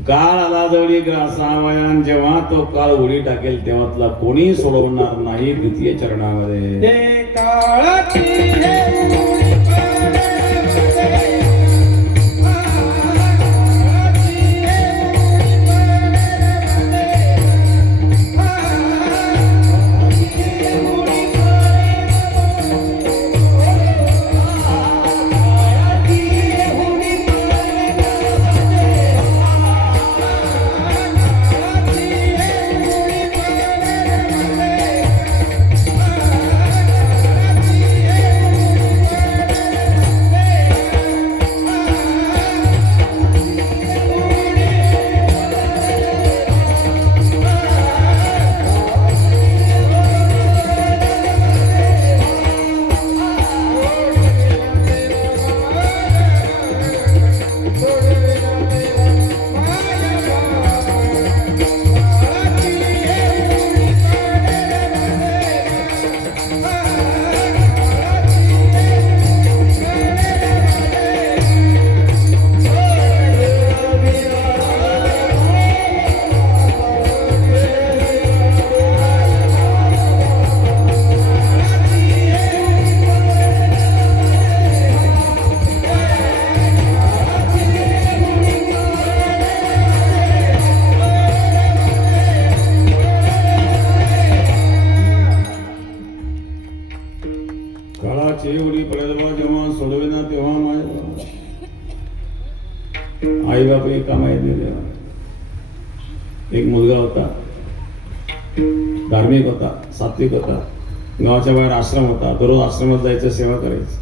काळ आला जवळी ग्रासावयान. जेव्हा तो काळ उडी टाकेल तेव्हा तुला कोणी सोडवणार नाही. द्वितीय चरणामध्ये आई बाप एक कामायत नाही देवा. एक मुलगा होता, धार्मिक होता, सात्विक होता, गावाच्या बाहेर आश्रम होता, दररोज आश्रमात जायचं, सेवा करायचं.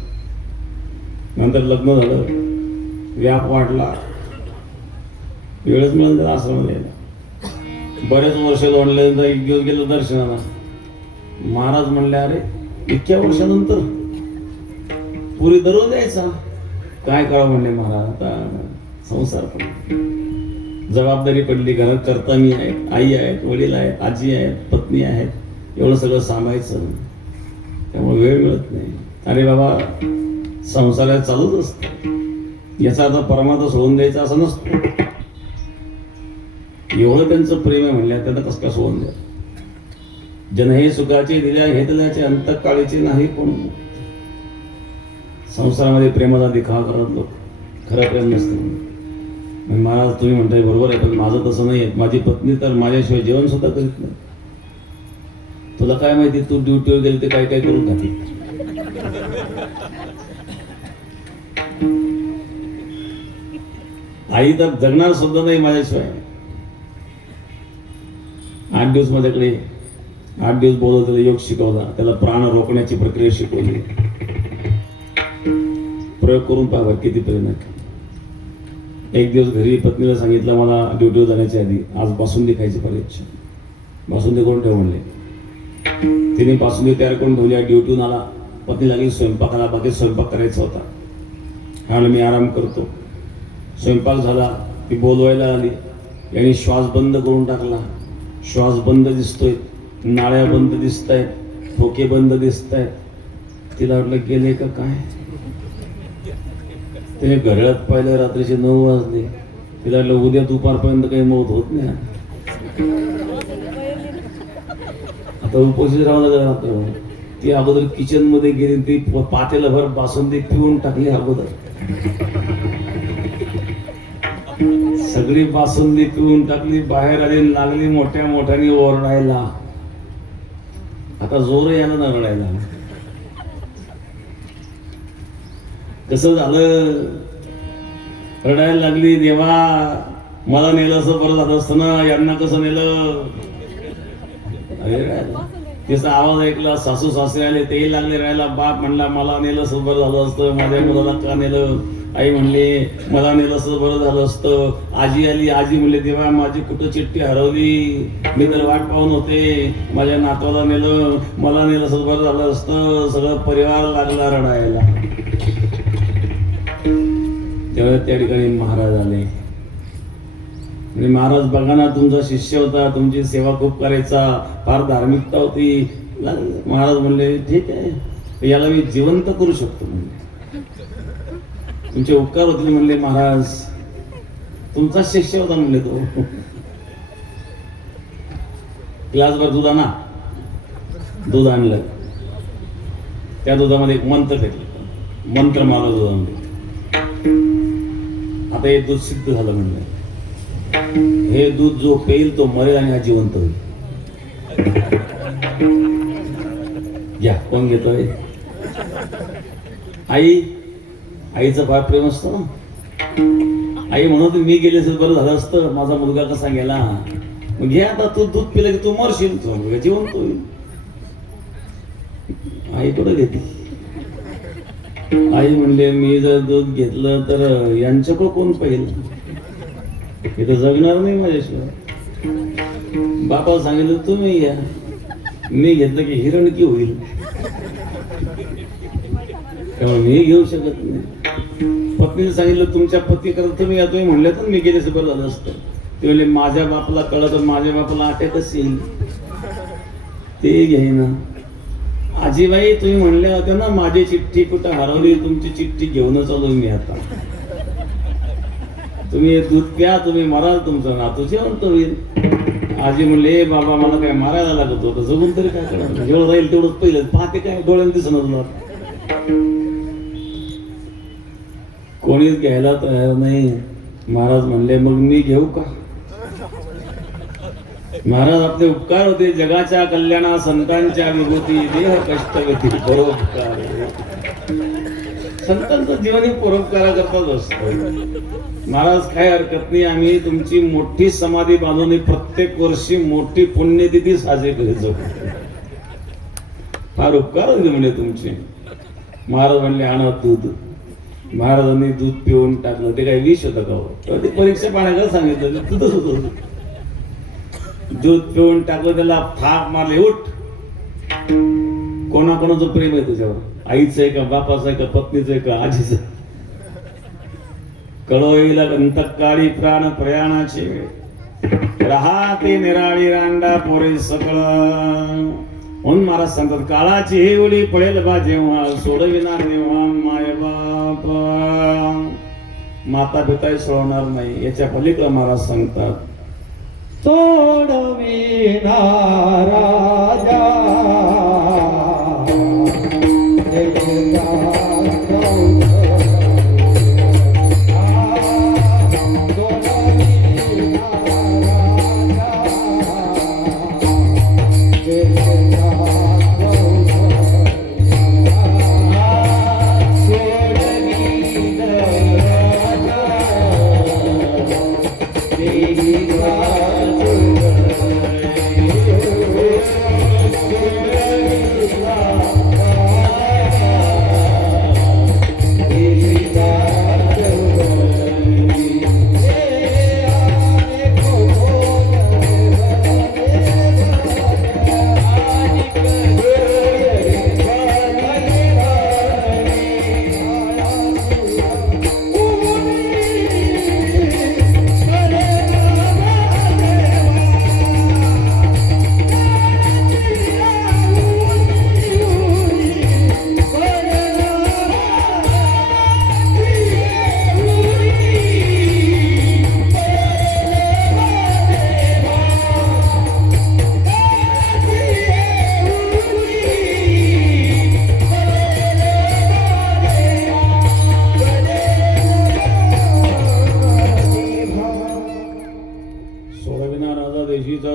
नंतर लग्न झालं, व्याप वाढला, वेळच मिळाला त्याला आश्रमात यायला. बरेच वर्ष जोडल्यानंतर एक दिवस गेलो दर्शनाला. महाराज म्हणले, अरे इतक्या वर्षानंतर पुरी दररोज यायचा, काय करावं म्हणले महाराज. आता संसार पण जबाबदारी पडली, घरात करता मी आहे, आई आहेत, वडील आहेत, आजी आहेत, पत्नी आहेत, एवढं सगळं सांभाळायचं, त्यामुळे वेळ मिळत नाही. अरे बाबा, संसारात चालूच असतं, याचा अर्थ परमार्थ सोडून द्यायचा असं नसतं. एवढं त्यांचं प्रेम आहे म्हणल्या, त्यांना कसं काय सोडून द्या. जन हे सुखाचे दिल्या घेतल्याचे अंतकाळीचे नाही कोण. संसारामध्ये प्रेमाचा दिखावा करत लोक, खरं प्रेम नसतं. महाराज तुम्ही म्हणताय बरोबर आहे, पण माझं तसं नाही आहे. माझी पत्नी तर माझ्याशिवाय जेवण सुद्धा करीत नाही. तुला काय माहिती, तू ड्युटीवर गेली ते काय काय करून खाते. आई तर जगणार सुद्धा नाही माझ्याशिवाय. 8 दिवस माझ्याकडे, 8 दिवस बोलवत त्याला योग शिकवला, त्याला प्राण रोखण्याची प्रक्रिया शिकवली. प्रयोग करून पाहा किती प्रेम आहे. एक दिवस घरी पत्नीला सांगितलं, मला ड्युटीवर जाण्याच्या आधी आज बासुंदी खायची फार इच्छा, बासुंदी करून ठेव म्हणले. तिने बासुंदी तयार करून ठेवली. ड्युटीहून आला, पत्नी लागली स्वयंपाकाला, बाकी स्वयंपाक करायचा होता. हा मी आराम करतो. स्वयंपाक झाला, ती बोलवायला आली, यांनी श्वास बंद करून टाकला. श्वास बंद दिसतोय, नाळ्या बंद दिसत आहेत, ठोके बंद दिसत आहेत. तिला वाटलं गेले का काय. तिने घड्याळात पाहिलं, रात्रीचे 9 वाजले. तिला वाटलं उद्या दुपारपर्यंत काही मौत होत नाही, आता उपोषित राहावं लागलं. ती अगोदर किचन मध्ये गेली, ती पातेला भर बासुंदी पिऊन टाकली. अगोदर सगळी बासुंदी पिऊन टाकली, बाहेर आली, लागली मोठ्या मोठ्याने ओरडायला. आता जोर यायला ना रडायला. कसं झालं, रडायला लागली, देवा मला नेलं असं बरं झालं असतं ना, यांना कसं नेलं. तिचा आवाज ऐकला, सासू सासरे आले, तेही लागले रडायला. बाप म्हणला, मला नेलं असं बरं झालं असतं, माझ्या मुलाला का नेलं. आई म्हणली, मला नेलं असं बरं झालं असतं. आजी आली, आजी म्हणले, देवा माझी कुठं चिठ्ठी हरवली, मी तर वाट पाहून होते, माझ्या नातवाला नेलं, मला नेलं असं बरं झालं असतं. सगळं परिवार लागला रडायला. तेव्हा त्या ठिकाणी महाराज आले. आणि महाराज बघा ना, तुमचा शिष्य होता, तुमची सेवा खूप करायचा, फार धार्मिकता होती. महाराज म्हणले, ठीक आहे, याला मी जिवंत करू शकतो म्हणले. तुमचे उपकार होतील म्हणले. महाराज तुमचा शिष्य होता म्हणले तो. ग्लासभर दूध आणा. दूध आणलं, त्या दुधामध्ये एक मंत्र घेतलं, मंत्र मारलं दुधामध्ये. आता हे दूध सिद्ध झालं म्हणलं. हे दूध जो पेईल तो मरेल आणि हा जिवंत होईल. घ्या, कोण घेतोय. आई, आईचं फार प्रेम असतं ना. आई म्हणत, मी गेले असेल बरं झालं असतं, माझा मुलगा कसा गेला. मग घे आता, तू दूध पिलं की तू मरशील, तो मुलगा जिवंत होईल. आई कुठं घेते. आई म्हणले, मी जर दूध घेतलं तर यांच्याकडं कोण पाहिजे, इथं जगणार नाही माझ्याशिवाय. बापाला सांगितलं, तुम्ही या, मी घेतलं की हिरणकी होईल, त्यामुळे मी घेऊ शकत नाही. पत्नीने सांगितलं, तुमच्या पती करत तुम्ही या, तुम्ही म्हणले तर मी गेले बरं झालं असतं. ते म्हणले, माझ्या बापाला कळलं तर माझ्या बापाला अटॅकच येईल, ते घेईना. आजीबाई तुम्ही म्हणल्या होत्या ना, माझी चिठ्ठी कुठं हरवली, तुमची चिठ्ठी घेऊनच आलो मी आता. तुम्ही दूध प्या, तुम्ही मराल, तुमचा नातू जिवंत होईल. आजी म्हणले, बाबा मला काय मारायला लागत होतं, जगून तरी काय करणार, जेवढं राहील तेवढंच पहिलं, पाहते काय डोळ्यात दिसणार तुला. कोणीच घ्यायला तयार नाही. महाराज म्हणले, मग मी घेऊ का. महाराज आपले उपकार होते, जगाच्या कल्याणा संतांच्या विभूती, देह कष्टवती परोपकार. संतांचं जीवन हे परोपकाराकरताच असतं. महाराज काय हरकत नाही, आम्ही तुमची मोठी समाधी बांधून प्रत्येक वर्षी मोठी पुण्यतिथी साजरी करीत जाऊ. फार उपकार होते म्हणजे तुमचे. महाराज म्हणले आणा दूध. महाराजांनी दूध पिऊन टाकलं. ते काही विष होतं का हो? ते परीक्षा पाण्याला सांगितलं दूधच होतं. दूध पिऊन टाकलं, त्याला थाप मारले, उठ. कोणाकोणाचं प्रेम आहे तुझ्यावर? आईचं आहे का, बापाचं आहे का, पत्नीचं आहे का, आजीचं? कळोईला अंतकाळी प्राण प्रयाणाचे राहते निराळी रांडा पोरे सकळ. म्हणून महाराज सांगतात काळाची हे ओळी पळेल बा जेव्हा सोडविणार तेव्हा माय बाप. माता पिता सोडणार नाही, याच्या पलीकडे महाराज सांगतात सोडविना राजा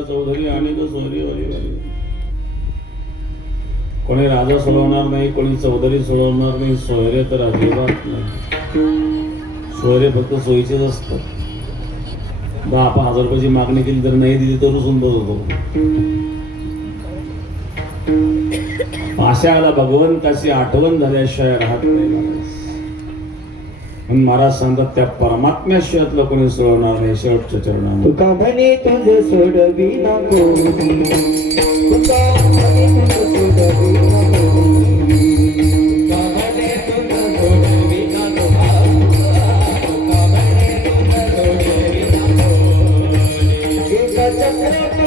चौधरी आणि कोणी राजा सोडवणार नाही, कोणी चौधरी सोडवणार नाही, सोयरे तर अजिबात नाही. सोयरे फक्त सोयीचेच असतात. 10,000 रुपयाची मागणी केली तर नाही दिली तर रुसून बसतो. अशाला भगवंताची आठवण झाल्याशिवाय राहत नाही. महाराज सांगतात त्या परमात्म्याशिवाय कोणी सोडवणार नाही. शेवटच्या चरणामध्ये तुका म्हणे तुझ सोडविना कोणी, तुका म्हणे तुझ सोडविना कोणी, तुका म्हणे तुझ सोडविना कोणी, तुका म्हणे तुझ सोडविना कोणी. तुका चक्रपाणी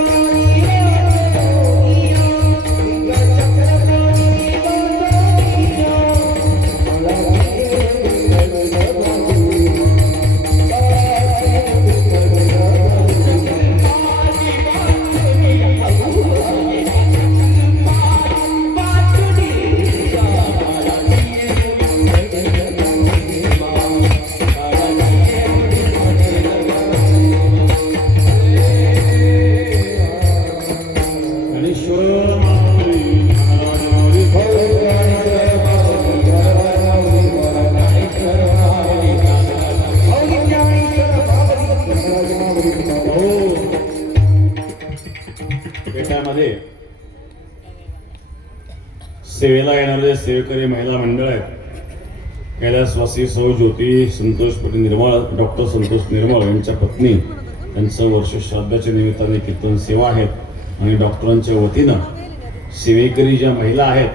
सेवेला येणारे सेवेकरी महिला मंडळ आहेत. कैलासवासी सौ ज्योती संतोष पटेल निर्मळ, डॉक्टर संतोष निर्मळ यांच्या पत्नी यांचं वर्ष श्राद्धाच्या निमित्ताने कीर्तन सेवा आहेत. आणि डॉक्टरांच्या वतीनं सेवेकरी ज्या महिला आहेत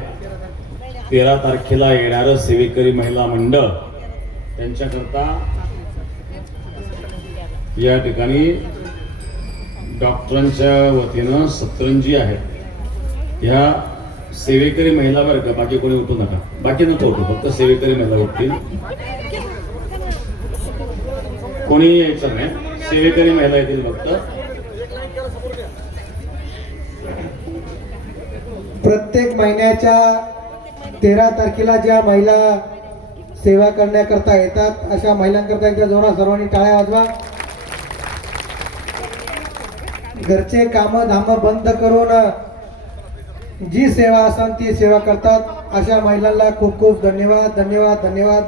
13 तारखेला येणारं सेवेकरी महिला मंडळ त्यांच्याकरता या ठिकाणी डॉक्टरांच्या वतीनं सतरंजी आहेत. ह्या सेवेकरी महिला बरं का, बाकी कोणी उठू नका, बाकी नको उठू, फक्त सेवेकरी महिला उठतील. कोणी यायचं नाही, सेवेकरी महिला येतील फक्त. प्रत्येक महिन्याच्या 13 तारखेला ज्या महिला सेवा करण्याकरता येतात अशा महिलांकरता एकदा जोरात सर्वांनी टाळ्या वाजवा. घरचे काम धाम बंद करून जी सेवा असेल ती सेवा करतात. अशा महिलांना खूप खूप धन्यवाद धन्यवाद धन्यवाद.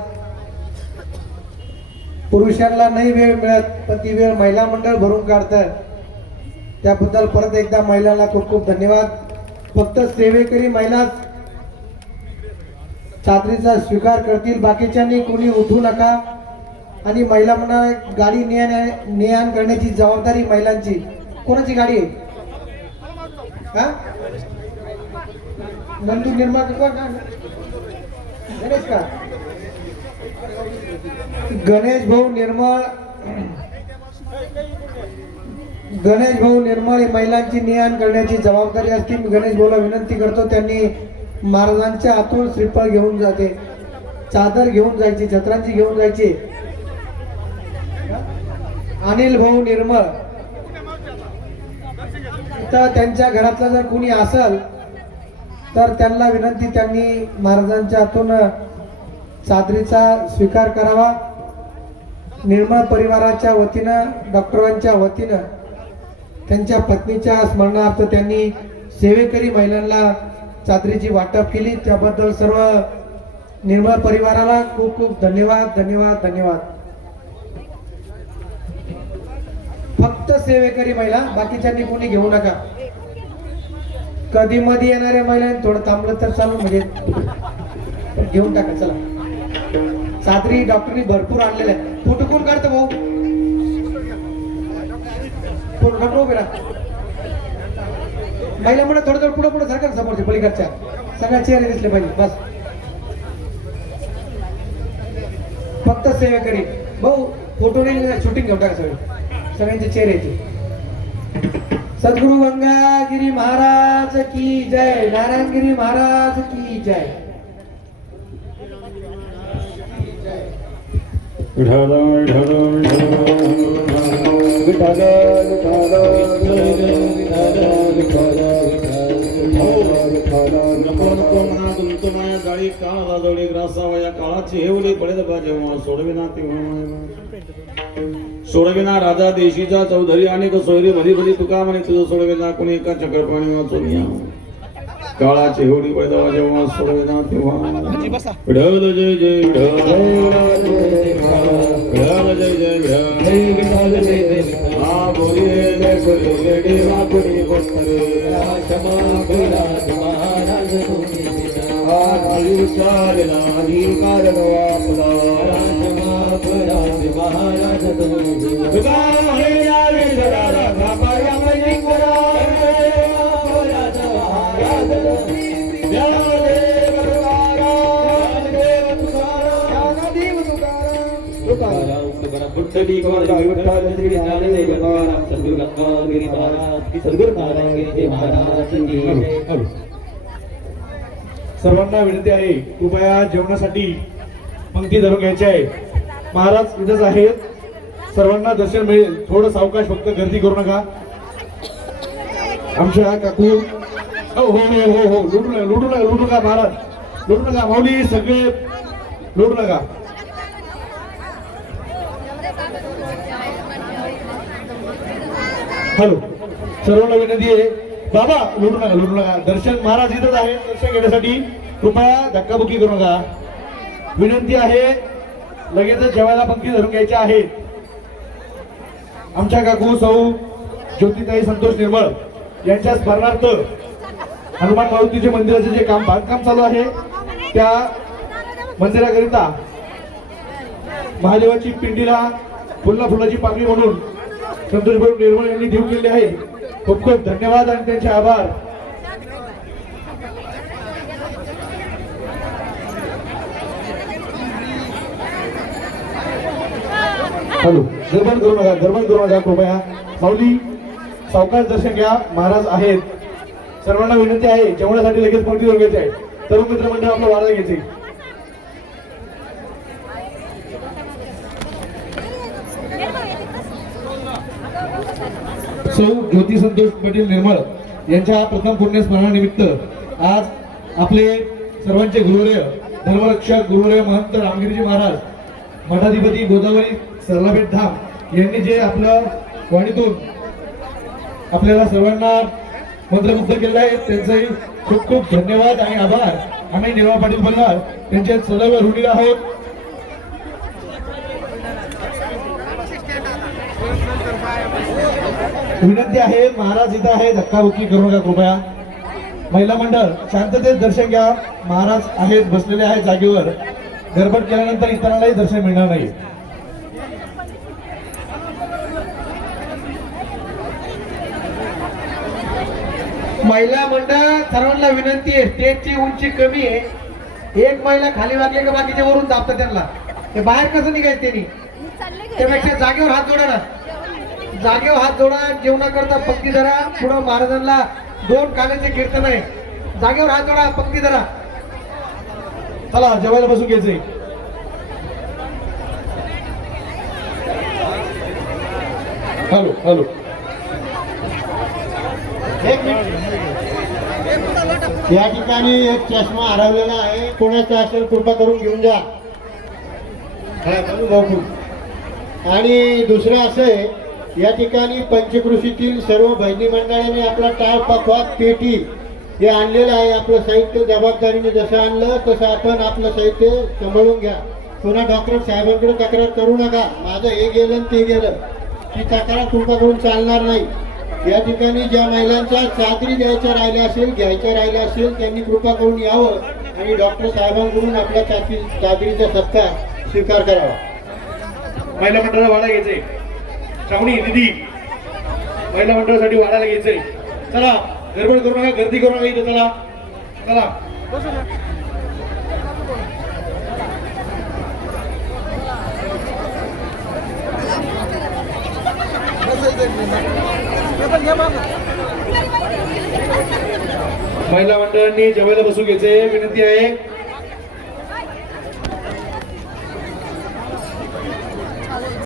पुरुषांना नाही वेळ मिळत पण ती वेळ महिला मंडळ भरून काढतात, त्याबद्दल परत एकदा महिलांना खूप खूप धन्यवाद. फक्त सेवेकरी महिला चादरीचा स्वीकार करतील, बाकीच्यांनी कोणी उठू नका. आणि महिला मंडळ गाडी ने आण करण्याची जबाबदारी महिलांची. कोणाची गाडी आहे? हा, नंदू निर्माण का गणेश का? गणेश भाऊ निर्मळ ही महिलांची ने-आण करण्याची जबाबदारी असते. मी गणेश भाऊला विनंती करतो, त्यांनी महाराजांच्या हातून श्रीफळ घेऊन जाते, चादर घेऊन जायची, छत्रांची घेऊन जायची. अनिल भाऊ निर्मळ तर त्यांच्या घरातला जर कोणी असेल तर त्यांना विनंती, त्यांनी महाराजांच्या हातून चादरीचा स्वीकार करावा. निर्मळ परिवाराच्या वतीनं, डॉक्टरांच्या वतीनं त्यांच्या पत्नीच्या स्मरणार्थ त्यांनी सेवेकरी महिलांना चादरीची वाटप केली, त्याबद्दल सर्व निर्मळ परिवाराला खूप खूप धन्यवाद धन्यवाद धन्यवाद. फक्त सेवेकरी महिला, बाकीच्यांनी कोणी घेऊ नका. कधी मध्ये येणाऱ्या महिलांनी थोडं थांबलं तर चालू, म्हणजे घेऊन टाका. चला, चादरी डॉक्टरनी भरपूर आणलेल्या आहेत. फोटो कोण काढतो भाऊ? फोटो काढतो उभे राहा. महिला म्हणा थोडं पुढे पुढे सरकार समोरचे पलीकडच्या सगळ्या चेहरे दिसले पाहिजे. बस, फक्त सेवेकरी भाऊ फोटो नाही, शूटिंग घेऊन टाका सगळ्यांचे चेहरे येते. सद्गुरु गंगागिरी महाराज की जय, नारायणगिरी महाराज की जय. गाडी काळ लाजवली ग्रासावया काळाची हेवली पडेल जेव्हा सोडविना सोडविना राजा देशीचा चौधरी आणि सोयरी भरी भरी तुका म्हणे तुझं सोडविना कोणी एका चक्रपाणी वाचून या काळाची हेवली पडेल जेव्हा सोडविना तेव्हा विठ्ठल जय जय विठ्ठल जय जय विठ्ठल. हा बोली जय बोली देवा कोणी बोलतरे कारण आपला महाराज सर्वांना विनंती आहे, कृपया जेवणासाठी पंक्ती धरून घ्यायची आहे. महाराज इथंच आहेत, सर्वांना दर्शन मिळेल. थोडं सावकाश, फक्त गर्दी करू नका. आमच्या काकू हो हो हो हो लुटू नका महाराज, लुटू नका. माऊली सगळे लुटू नका. हॅलो, सर्वांना विनंती आहे, बाबा लुटू नका. दर्शन महाराज इथंच आहे, दर्शन घेण्यासाठी कृपया धक्काबुक्की करू नका. विनंती आहे, लगेचच जेवायला पंक्ती धरून घ्यायच्या आहेत. आमच्या काकू सौ ज्योतिताई संतोष निर्मळ यांच्या स्मरणार्थ हनुमान मारुतीचे मंदिराचे जे बांधकाम चालू आहे, त्या मंदिराकरिता महादेवाची पिंडीला फुलाची पाकळी म्हणून संतोष भाऊ निर्मळ यांनी देऊ केले आहे. खूप खूप धन्यवाद आणि त्यांचे आभार. हॅलो, गडबड करू नका कृपया. माऊली सावकाश दर्शन घ्या, महाराज आहेत. सर्वांना विनंती आहे, जेवणासाठी लगेच पंक्ती धरून घ्यायची आहे. तरुण मित्र मंडळ आपलं वारा घ्यायचे. सौ ज्योती संतोष पाटील निर्मळ यांच्या प्रथम पुण्य स्मरणानिमित्त आज आपले सर्वांचे गुरुवर्य धर्मरक्षक गुरुवर्य महंत रामगिरीजी महाराज मठाधिपती गोदावरी सरलापेठ धाम यांनी जे आपलं वाणीतून आपल्याला सर्वांना मंत्रमुग्ध केलं आहे, त्यांचाही खूप खूप धन्यवाद आणि आभार. आम्ही निर्मळ पाटील बल्लाळ त्यांचे सदैव ऋणी आहोत. विनंती आहे, महाराज इथं आहे, धक्काबुक्की करू नका कृपया. महिला मंडळ शांततेत दर्शन घ्या. महाराज आहेत, बसलेले आहेत जागेवर. गडबड केल्यानंतर इतरांनाही दर्शन मिळणार नाही. महिला मंडळ सर्वांना विनंती आहे, स्टेजची उंची कमी आहे. एक महिला खाली वागली का बाकीचे वरून दाबतात त्यांना. ते बाहेर कसं निघायचं त्यांनी? त्यापेक्षा जागेवर हात जोडा ना, जागेवर हात जोडा. जेवणाकरता पंक्ती धरा. पुढं महाराजांना 2 कानाचे कीर्तन आहे. जागेवर हात जोडा, पंक्ती धरा. चला जेवायला बसून घ्यायचंय. हॅलो हॅलो, एक मिनिट. या ठिकाणी एक चष्मा हरवलेला आहे, कोणाचा असेल कृपा करून घेऊन जा. हा, चालू भाऊ. आणि दुसरं असं आहे, या ठिकाणी पंचकृषीतील सर्व बहिणी मंडळांनी आपला टाळ पकवात पेटी हे आणलेलं आहे. आपलं साहित्य जबाबदारीने जसं आणलं तसं आपण आपलं साहित्य सांभाळून घ्या. पुन्हा डॉक्टर साहेबांकडे तक्रार करू नका, माझं हे गेलं आणि ते गेलं, ती तक्रार कृपा करून चालणार नाही. या ठिकाणी ज्या महिलांच्या चादरी द्यायच्या राहिल्या असेल, घ्यायच्या राहिल्या असेल, त्यांनी कृपा करून यावं आणि डॉक्टर साहेबांकडून आपल्या चादरीचा सत्कार स्वीकार करावा. महिला मंडळाला वाडा घ्यायचंय. श्रावणी दिदी महिला मंडळासाठी वाढायला घ्यायचंय. चला गडबड करू नका, गर्दी करू नका इथे. चला चला. महिला मंडळांनी जेवायला बसून घ्यायचे. विनंती आहे,